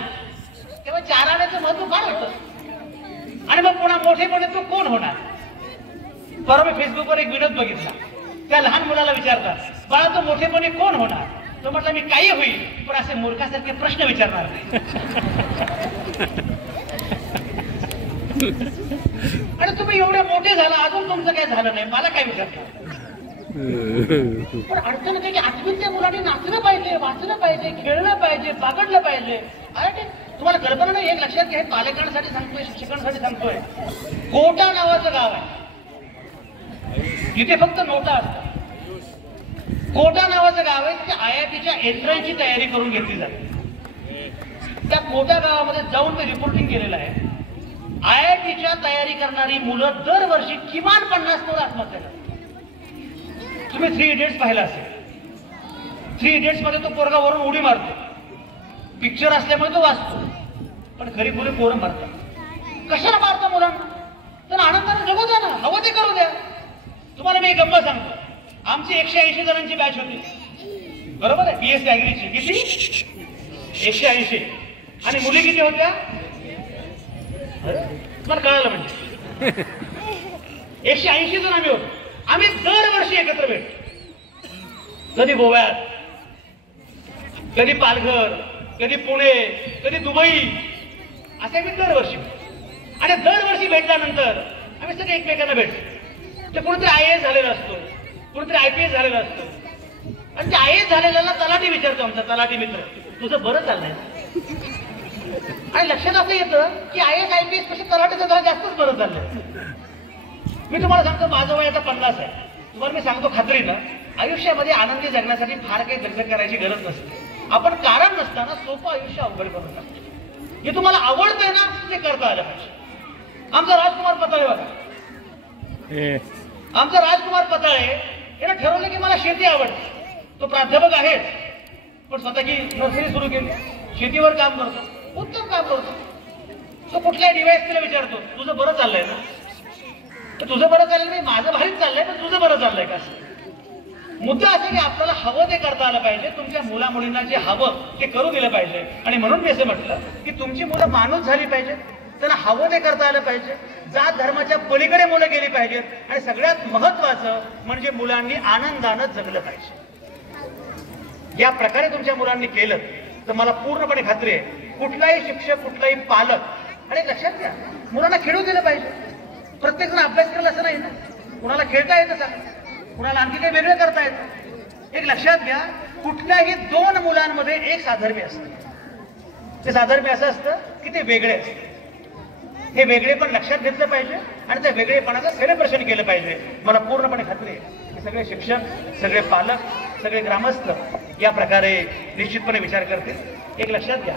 तेव्हा चाराण्याचं महत्व फार होतं. आणि मग पुन्हा मोठेपणे तो कोण होणार. परवा मी फेसबुकवर एक विनोद बघितला. त्या लहान मुलाला विचारतात, बाळा तो मोठेपणे कोण होणार. तो म्हटला मी काही होईल, पण असे मूर्खासारखे प्रश्न विचारणार नाही. आणि तुम्ही एवढे मोठे झाला, अजून तुमचं काय झालं नाही, मला काय विचारणार. पण अडचण काय की 8वीतल्या मुलांनी नाचलं पाहिजे, वाचलं पाहिजे, खेळलं पाहिजे, बागडलं पाहिजे. अरे तुम्हाला कल्पना नाही, एक लक्षात घ्या, पालकांसाठी सांगतोय, शिक्षकांसाठी सांगतोय. कोटा नावाचं गाव आहे, जिथे फक्त नोटा असतात. कोटा नावाचं गाव आहे, तिथे IITच्या एंट्रन्सची तयारी करून घेतली जाते. त्या कोटा गावामध्ये जाऊन मी रिपोर्टिंग केलेलं आहे. IITच्या तयारी करणारी मुलं दरवर्षी किमान 50 मुलं आत्महत्या करतात. तुम्ही 3 इडियट्स पाहिला असेल. 3 इडियट्स मध्ये तो पोरगा वरून उडी मारतो. पिक्चर असल्यामुळे तो वाचतो, पण खरी खुरी पोरं मारतात. कशाला मारता मुलांना, तर आनंदाने जगू द्या ना, हवं ते करू द्या. तुम्हाला मी एक गंमत सांगतो. आमची 180 जणांची बॅच होती, बरोबर आहे, BSc ॲग्रीची. किती? 180. आणि मुली किती होत्या? मला कळालं म्हणजे 180 जण आम्ही होतो. आम्ही दरवर्षी एकत्र भेटतो. कधी गोव्यात, कधी पालघर, कधी पुणे, कधी दुबई, असे आम्ही दरवर्षी. आणि दरवर्षी भेटल्यानंतर आम्ही सगळे एकमेकांना भेटतो. ते कोणीतरी IAS झालेला असतो, कोणीतरी IPS झालेला असतो, आणि ते IAS झालेल्याला तलाठी विचारतो, आमचा तलाठी मित्र, तुझं बरं चाललंय. आणि लक्षात असं येतं की IAS IPS पेक्षा तलाठीचं जरा जास्तच बरं चाललंय. मी तुम्हाला सांगतो, माझं वय आता 50 आहे. तुम्हाला मी सांगतो खात्रीनं, आयुष्यामध्ये आनंदी जगण्यासाठी फार काही दगदग करायची गरज नसते. आपण कारण नसताना सोपं आयुष्य अवघड करून टाकतो. हे तुम्हाला आवडतंय ना, ते करता आलं पाहिजे. आमचा राजकुमार पताळे बघा, आमचा राजकुमार पताळे यानं ठरवलं की मला शेती आवडते. तो प्राध्यापक आहे, पण स्वतःची नर्सरी सुरू केली, शेतीवर काम करतो, उत्तम काम करतो. तो कुठल्याही डिवाइस विचारतो, तुझं बरं चाललंय ना? तर तुझं बरं चाललंय नाही, माझं भारीच चाललंय, पण तुझं बरं चाललंय का? मुद्दा असा की आपल्याला हवं ते करता आलं पाहिजे. तुमच्या मुला मुलींना जे हवं ते करू दिलं पाहिजे. आणि म्हणून मी असं म्हटलं की तुमची मुलं माणूस झाली पाहिजे, त्यांना हवं ते करता आलं पाहिजे, जात धर्माच्या पलीकडे मुलं गेली पाहिजेत, आणि सगळ्यात महत्वाचं म्हणजे मुलांनी आनंदानं जगलं पाहिजे. या प्रकारे तुमच्या मुलांनी केलं तर मला पूर्णपणे खात्री आहे, कुठलाही शिक्षक, कुठलाही पालक, आणि लक्षात घ्या, मुलांना खेळू दिलं पाहिजे. प्रत्येक जण अभ्यास करायला असं नाही ना, कुणाला खेळता येतं का, कुणाला आणखी काही वेगळं करता येतं. एक लक्षात घ्या, कुठल्याही 2 मुलांमध्ये एक साधर्म्य असतं. ते साधर्म्य असं असतं की ते वेगळे असते. हे वेगळे पण लक्षात घेतलं पाहिजे आणि त्या वेगळेपणाचं सेलिब्रेशन केलं पाहिजे. मला पूर्णपणे खात्री आहे की सगळे शिक्षक, सगळे पालक, सगळे ग्रामस्थ या प्रकारे निश्चितपणे विचार करतील. एक लक्षात घ्या,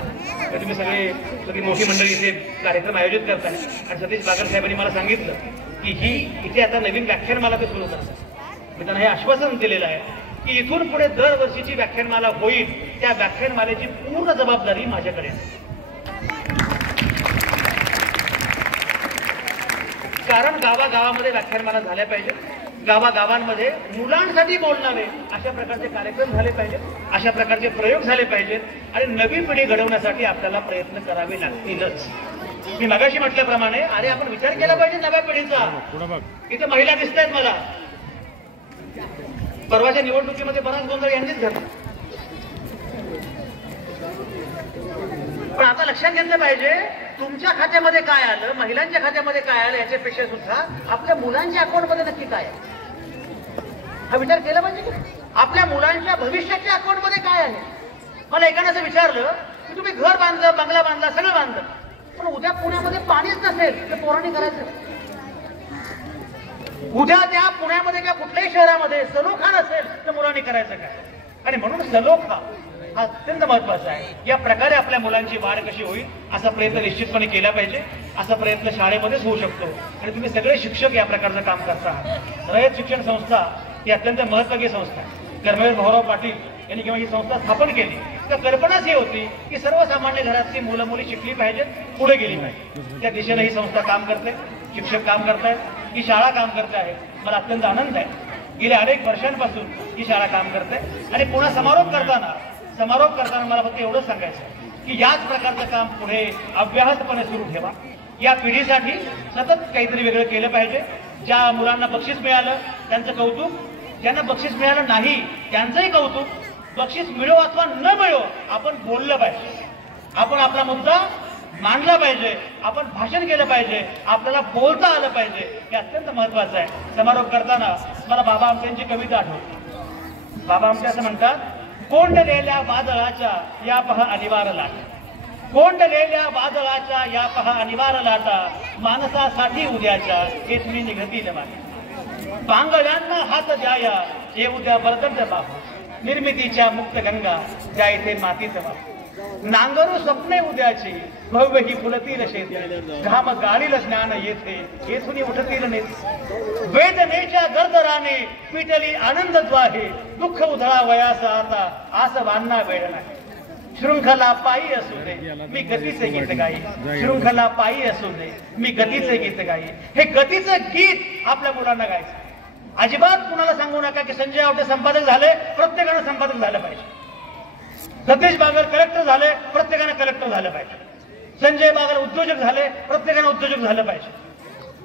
तर तुम्ही सगळी मोठी मंडळी इथे कार्यक्रम आयोजित करताय, आणि सतीश बागर साहेबांनी मला सांगितलं की इथे आता नवीन व्याख्यानमाला ते सुरू करतात. मी त्यांना हे आश्वासन दिलेलं आहे की इथून पुढे दरवर्षीची व्याख्यानमाला होईल, त्या व्याख्यानमालेची पूर्ण जबाबदारी माझ्याकडे आहे. कारण गावागावामध्ये व्याख्यानमाला झाल्या पाहिजे, गावागावांमध्ये मुलांसाठी बोलणारे अशा प्रकारचे कार्यक्रम झाले पाहिजेत, अशा प्रकारचे प्रयोग झाले पाहिजेत, आणि नवी पिढी घडवण्यासाठी आपल्याला प्रयत्न करावे लागतीलच. मी मगाशी म्हटल्याप्रमाणे, अरे आपण विचार केला पाहिजे नव्या पिढीचा. इथे महिला दिसत आहेत मला, परवाच्या निवडणुकीमध्ये बराच गोंधळ यांनीच घातला, पण आता लक्षात घेतलं पाहिजे, तुमच्या खात्यामध्ये काय आलं, महिलांच्या खात्यामध्ये काय आलं, याच्यापेक्षा सुद्धा आपल्या मुलांच्या अकाउंटमध्ये नक्की काय आहे हा विचार केला पाहिजे की आपल्या मुलांच्या भविष्याच्या अकाउंटमध्ये काय आहे. मला एकानं असं विचारलं की तुम्ही घर बांधलं, बंगला बांधला, सगळं बांधलं, पण उद्या पुण्यामध्ये पाणीच नसेल तर पोरांनी करायचं. उद्या त्या पुण्यामध्ये किंवा कुठल्याही शहरामध्ये सलोखा नसेल तर मुलांनी करायचं काय. आणि म्हणून सलोखा हा अत्यंत महत्वाचा आहे. या प्रकारे आपल्या मुलांची वाढ कशी होईल असा प्रयत्न निश्चितपणे केला पाहिजे. असा प्रयत्न शाळेमध्येच होऊ शकतो, आणि तुम्ही सगळे शिक्षक या प्रकारचं काम करता आहात. रयत शिक्षण संस्था ही अत्यंत महत्त्वाची संस्था आहे. कर्मवीर भाऊराव पाटील यांनी जेव्हा ही संस्था स्थापन केली तर कल्पनाच ही होती की सर्वसामान्य घरातली मुलं मुली शिकली पाहिजेत, पुढे गेली पाहिजे. त्या दिशेने ही संस्था काम करते, शिक्षक काम करतायत, ही शाळा काम करते आहे. मला अत्यंत आनंद आहे, गेल्या अनेक वर्षांपासून ही शाळा काम करते. आणि पुन्हा समारोप करताना मला फक्त एवढंच सांगायचं की याच प्रकारचं काम पुढे अव्याहतपणे सुरू ठेवा. या पिढीसाठी सतत काहीतरी वेगळं केलं पाहिजे. ज्या मुलांना बक्षीस मिळालं त्यांचं कौतुक, ज्यांना बक्षीस मिळालं नाही त्यांचंही कौतुक. बक्षीस मिळो अथवा न मिळो आपण बोललं पाहिजे, आपण आपला मुद्दा मांडला पाहिजे, आपण भाषण केलं पाहिजे, आपल्याला बोलता आलं पाहिजे. हे अत्यंत महत्वाचं आहे. समारोप करताना मला बाबा आमट्यांची कविता आठवते. बाबा आमटे असं म्हणतात, कोंडलेल्या वादळाच्या या पहा अनिवार्य लाटा, कोंडलेल्या वादळाच्या या पहा अनिवार्य लाटा, माणसासाठी उद्याच्या येथून निघतील वाटा. पांगळ्यांना हात द्याया हे उद्या बळकट बाबू, निर्मितीच्या मुक्त गंगा ज्या इथे मातीत बाबू. नांगरू स्वप्ने उद्याची भव्य ही फुलतील शेती, घाम गाळील ज्ञान येथे येथून उठतील नेते. वेदनेच्या गरदराने पिटली आनंद द्वाहे, दुःख उधळा वयाचा आता आस वान्ना वेळ नाही. शृंखला पायी असू दे मी गतीचे गीत गाई, शृंखला पायी असू दे मी गतीचे गीत गाई. हे गतीचं गीत आपल्या मुलांना गायचं. अजिबात कुणाला सांगू नका की संजय आवटे संपादक झाले, प्रत्येकानं संपादक झालं पाहिजे. सतीश बागर कलेक्टर झाले, प्रत्येकानं कलेक्टर झालं पाहिजे. संजय बागर उद्योजक झाले, प्रत्येकानं उद्योजक झालं पाहिजे.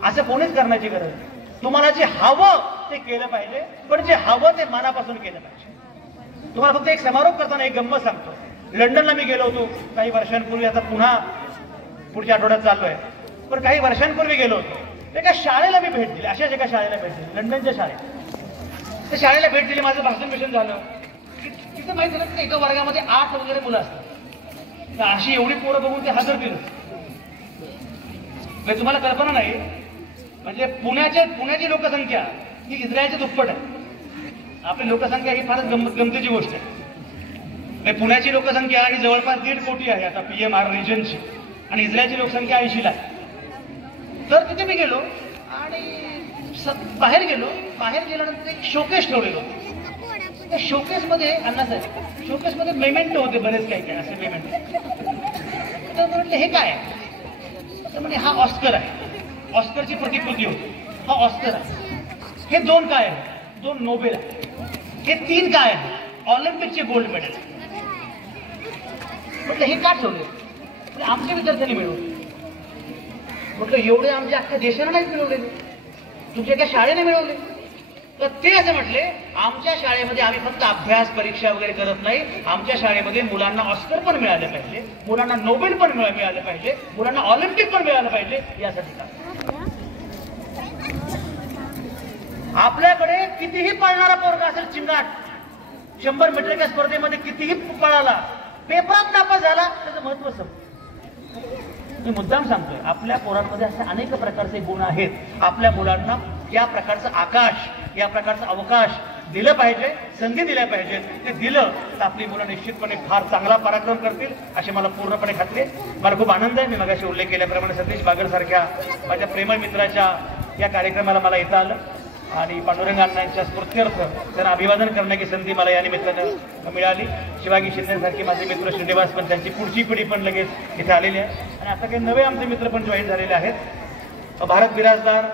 असं कोणीच करण्याची गरज नाही. तुम्हाला जे हवं ते केलं पाहिजे, पण जे हवं ते मनापासून केलं पाहिजे. तुम्हाला फक्त एक समारोप करताना एक गंमत सांगतो. लंडनला मी गेलो होतो काही वर्षांपूर्वी, आता पुन्हा पुढच्या आठवड्यात चाललोय. पण काही वर्षांपूर्वी गेलो होतो. एका शाळेला मी भेट दिली, अशाच एका शाळेला भेट दिली, लंडनच्या शाळेत. त्या शाळेला भेट दिली, माझं भाषण झालं. तिथं माहिती झालं की एका वर्गामध्ये 8 वगैरे मुलं असतात. तर अशी एवढी पोरं बघून ते हादरतील. तुम्हाला कल्पना नाही, म्हणजे पुण्याची लोकसंख्या ही इस्रायलच्या दुप्पट आहे. आपली लोकसंख्या ही फारच गमतीची गोष्ट आहे. पुण्याची लोकसंख्या ही जवळपास 1.5 कोटी आहे आता PMR रिजनची, आणि इस्रायलची लोकसंख्या 80 लाख. तर तिथे मी गेलो आणि बाहेर गेल्यानंतर एक शोकेस ठेवलेलो. त्या शोकेसमध्ये अण्णासाहेब शोकेसमध्ये मेमेंटो होते, बरेच काही असे मेमेंटो. तर म्हटलं हे काय आहे? तर म्हणजे हा ऑस्कर आहे, ऑस्करची प्रतिकृती होती. हा ऑस्कर आहे. हे 2 काय आहे? 2 नोबेल आहे. हे 3 काय आहे? ऑलिम्पिकचे गोल्ड मेडल. म्हटलं हे का ठेवले? आमच्या विद्यार्थ्यांनी मिळवले. म्हटलं एवढे आमच्या अख्ख्या देशाला नाही मिळवलेले, तुमच्या एका शाळेने मिळवले. तर ते असं म्हटले, आमच्या शाळेमध्ये आम्ही फक्त अभ्यास परीक्षा वगैरे करत नाही, आमच्या शाळेमध्ये मुलांना ऑस्कर पण मिळाले पाहिजे, मुलांना नोबेल पण मिळाले पाहिजे, मुलांना ऑलिम्पिक पण मिळालं पाहिजे, यासाठी का. आपल्याकडे कितीही पळणारा पोरगा असेल चिंगाट, 100 मीटरच्या स्पर्धेमध्ये कितीही पळाला, पेपरात नापास झाला, त्याचं महत्व संपलं. मी मुद्दाम सांगतोय, आपल्या पोरांमध्ये असे अनेक प्रकारचे गुण आहेत. आपल्या मुलांना या प्रकारचं आकाश, या प्रकारचा अवकाश दिलं पाहिजे, संधी दिल्या पाहिजे. ते दिलं तर आपली मुलं निश्चितपणे फार चांगला पराक्रम करतील अशी मला पूर्णपणे खात्री आहे. मला खूप आनंद आहे. मी मगाशी उल्लेख केल्याप्रमाणे सतीश बागर सारख्या माझ्या प्रेमळ मित्राच्या या कार्यक्रमाला मला येता आलं, आणि पांडुरंग अण्णांच्या स्फूर्त्यर्थ त्यांना अभिवादन करण्याची संधी मला या निमित्तानं मिळाली. शिवाजी शिंदेसारखे माझे मित्र श्रीनिवास पण, त्यांची पुढची पिढी पण लगेच इथे आलेली आहे, आणि आता काही नवे आमचे मित्र पण जॉईन झालेले आहेत. भारत बिराजदार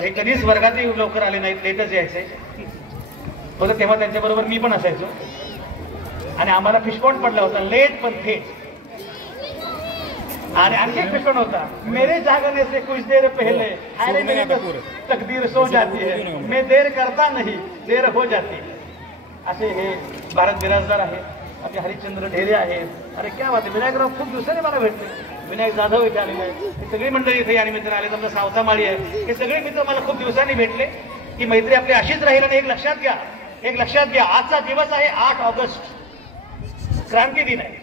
हे कधीच वर्गातही लवकर आले नाहीत, लेटच यायचे होतं. तेव्हा त्यांच्याबरोबर मी पण असायचो, आणि आम्हाला फिशपॉन्ड पडला होता, लेट पण थेट. आणि आणखी एक फिशपॉन्ड होता, मेरे जागने से कुछ देर पहले अरे मेरी तकदीर सो जाती है, मैं देर करता नहीं, देर हो जाती. असे हे भारत बिराजदार आहे. आपले हरिश्चंद्र ढेरे आहेत. अरे क्या बात आहे, विनायकराव खूप दिवसांनी मला भेटले. विनायक जाधव इथे आलेले आहेत. हे सगळी मंडळी इथे या निमित्ताने आले. आमचा सावता माळी आहे. हे सगळे मित्र मला खूप दिवसांनी भेटले. ही मैत्री आपली अशीच राहील. आणि एक लक्षात घ्या, आजचा दिवस आहे 8 ऑगस्ट, क्रांती दिन आहे.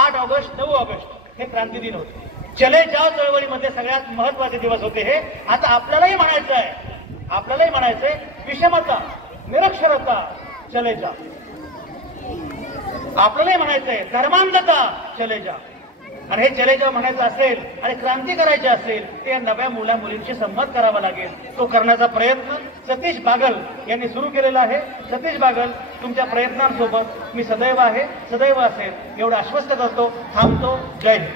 8 ऑगस्ट 9 ऑगस्ट हे क्रांती दिन होते. चले जाव चळवळीमध्ये सगळ्यात महत्वाचे दिवस होते हे. आता आपल्यालाही म्हणायचंय, विषमता, निरक्षरता चले जा. आपल्यालाही म्हणायचंय धर्मांधता चले जा. आणि हे चले जा म्हणायचं असेल आणि क्रांती करायची असेल तर या नव्या मुला मुलींशी संवाद करावा लागेल. तो करण्याचा प्रयत्न सतीश बागल यांनी सुरू केलेला आहे. सतीश बागल तुमच्या प्रयत्नांसोबत मी सदैव आहे, सदैव असेल एवढं आश्वस्त करतो. थांबतो. जय हिंद.